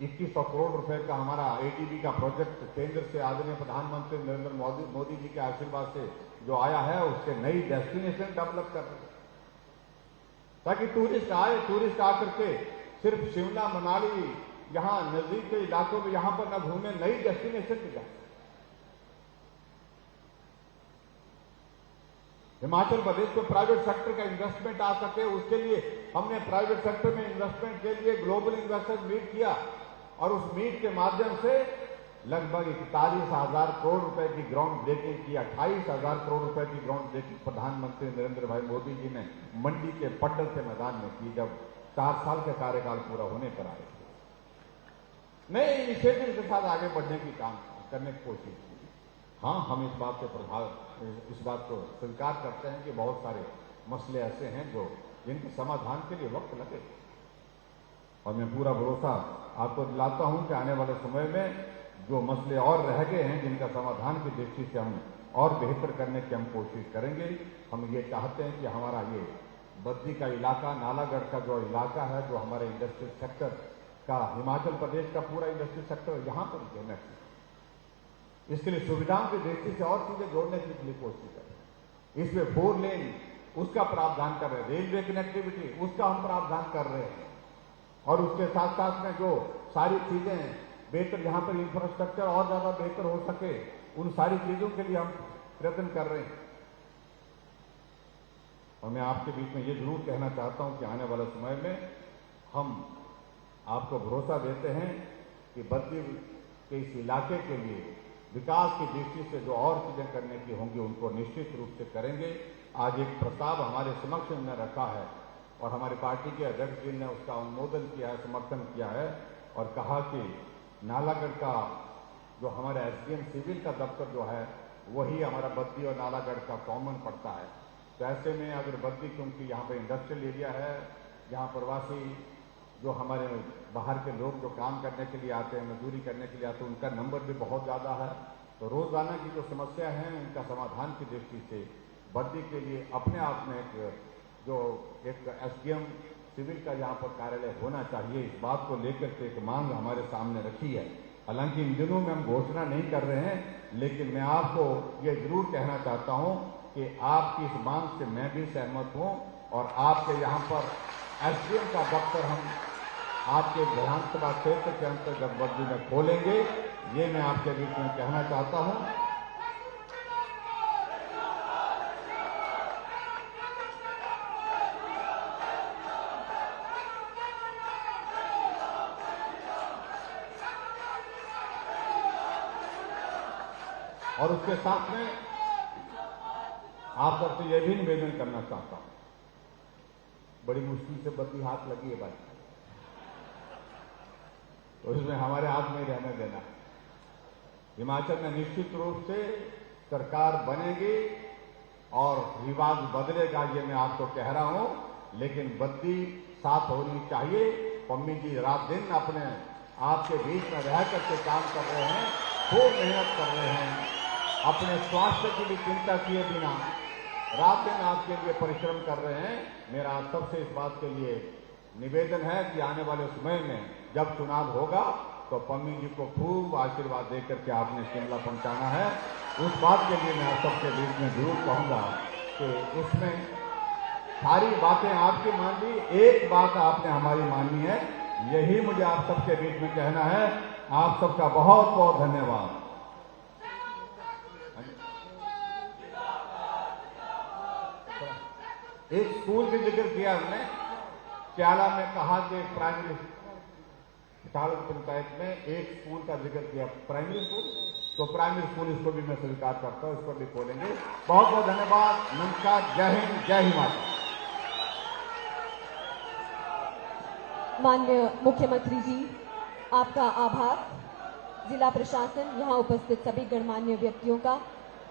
2100 करोड़ रुपए का हमारा ATB का प्रोजेक्ट केंद्र से आदरणीय प्रधानमंत्री नरेंद्र मोदी जी के आशीर्वाद से जो आया है, उससे नई डेस्टिनेशन डेवलप कर रहे हैं ताकि टूरिस्ट आए, टूरिस्ट आकर के सिर्फ शिमला मनाली यहां नजदीक के इलाकों में यहां पर न घूमे, नई डेस्टिनेशन पे जाए। हिमाचल प्रदेश को प्राइवेट सेक्टर का इन्वेस्टमेंट आ सके, उसके लिए हमने प्राइवेट सेक्टर में इन्वेस्टमेंट के लिए ग्लोबल इन्वेस्टर्स मीट किया और उस मीट के माध्यम से लगभग 41,000 करोड़ रुपए की ग्राउंड ब्रेकिंग की, 28,000 करोड़ रुपए की ग्राउंड ब्रेकिंग प्रधानमंत्री नरेंद्र भाई मोदी जी ने मंडी के पड्डल के मैदान में की, जब 4 साल का कार्यकाल पूरा होने पर आए। नए इनिशिएटिव के साथ आगे बढ़ने की काम करने की कोशिश की। हाँ, हम इस बात को स्वीकार करते हैं कि बहुत सारे मसले ऐसे हैं जिनके समाधान के लिए वक्त लगे और मैं पूरा भरोसा आपको दिलाता हूं कि आने वाले समय में जो मसले और रह गए हैं, जिनका समाधान की दृष्टि से हम और बेहतर करने की हम कोशिश करेंगे। हम ये चाहते हैं कि हमारा ये बद्दी का इलाका, नालागढ़ का जो इलाका है, जो हमारे इंडस्ट्रियल सेक्टर का, हिमाचल प्रदेश का पूरा इंडस्ट्रियल सेक्टर यहाँ पर जोड़ना चाहिए। इसके लिए सुविधाओं की दृष्टि से और चीजें जोड़ने के लिए कोशिश करें। इसमें 4 लेन उसका प्रावधान कर रहे हैं, रेलवे कनेक्टिविटी उसका हम प्रावधान कर रहे हैं और उसके साथ साथ में जो सारी चीजें बेहतर, यहाँ पर इंफ्रास्ट्रक्चर और ज्यादा बेहतर हो सके, उन सारी चीजों के लिए हम प्रयत्न कर रहे हैं। और मैं आपके बीच में ये जरूर कहना चाहता हूं कि आने वाले समय में हम आपको भरोसा देते हैं कि बद्दी के इस इलाके के लिए विकास की दृष्टि से जो और चीजें करने की होंगी, उनको निश्चित रूप से करेंगे। आज एक प्रस्ताव हमारे समक्ष हमने रखा है और हमारी पार्टी के अध्यक्ष जी ने उसका अनुमोदन किया है, समर्थन किया है और कहा कि नालागढ़ का जो हमारा SDM सिविल का दफ्तर जो है, वही हमारा बद्दी और नालागढ़ का कॉमन पड़ता है। तो ऐसे में अगर बद्दी, क्योंकि यहाँ पर इंडस्ट्रियल एरिया है, यहाँ प्रवासी जो हमारे बाहर के लोग जो काम करने के लिए आते हैं, मजदूरी करने के लिए आते हैं, उनका नंबर भी बहुत ज़्यादा है। तो रोजाना की जो समस्या है, उनका समाधान की दृष्टि से बद्दी के लिए अपने आप में एक SDM सिविल का यहाँ पर कार्यालय होना चाहिए, इस बात को लेकर के एक मांग हमारे सामने रखी है। हालांकि इन दिनों में हम घोषणा नहीं कर रहे हैं, लेकिन मैं आपको ये जरूर कहना चाहता हूँ कि आपकी इस मांग से मैं भी सहमत हूँ और आपके यहाँ पर SDM का दफ्तर हम आपके विधानसभा क्षेत्र के अंतर्गत बद्दी में खोलेंगे, ये मैं आपके बीच में कहना चाहता हूं। और उसके साथ में आप सबसे यह भी निवेदन करना चाहता हूं, बड़ी मुश्किल से बद्दी हाथ लगी है भाई, तो इसमें हमारे हाथ में रहने देना। हिमाचल में निश्चित रूप से सरकार बनेगी और रिवाज बदलेगा, ये मैं आपको कह रहा हूं, लेकिन बद्दी साथ होनी चाहिए। पम्मी जी रात दिन अपने आपके बीच में रह करके काम कर रहे हैं, खूब मेहनत कर रहे हैं, अपने स्वास्थ्य की भी चिंता किए बिना रात दिन आपके लिए परिश्रम कर रहे हैं। मेरा आप सबसे इस बात के लिए निवेदन है कि आने वाले समय में जब चुनाव होगा तो पम्मी जी को खूब आशीर्वाद देकर के आपने शिमला पहुंचाना है। उस बात के लिए मैं आप सबके बीच में जरूर कहूंगा कि इसमें सारी बातें आपकी मान ली, एक बात आपने हमारी माननी है, यही मुझे आप सबके बीच में कहना है। आप सबका बहुत बहुत धन्यवाद। एक स्कूल की जिक्र किया हमने, क्याला में कहा कि प्राइमरी पिथौरागढ़ पंचायत में एक स्कूल का जिक्र किया, प्राइमरी स्कूल, तो प्राइमरी स्कूल इसको भी मैं स्वीकार करता हूं, इसको भी खोलेंगे। बहुत बहुत धन्यवाद, नमस्कार, जय हिंद, जय हिमाचल। माननीय मुख्यमंत्री जी, आपका आभार। जिला प्रशासन, यहाँ उपस्थित सभी गणमान्य व्यक्तियों का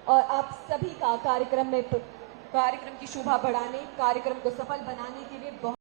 और आप सभी का कार्यक्रम की शोभा बढ़ाने, कार्यक्रम को सफल बनाने के लिए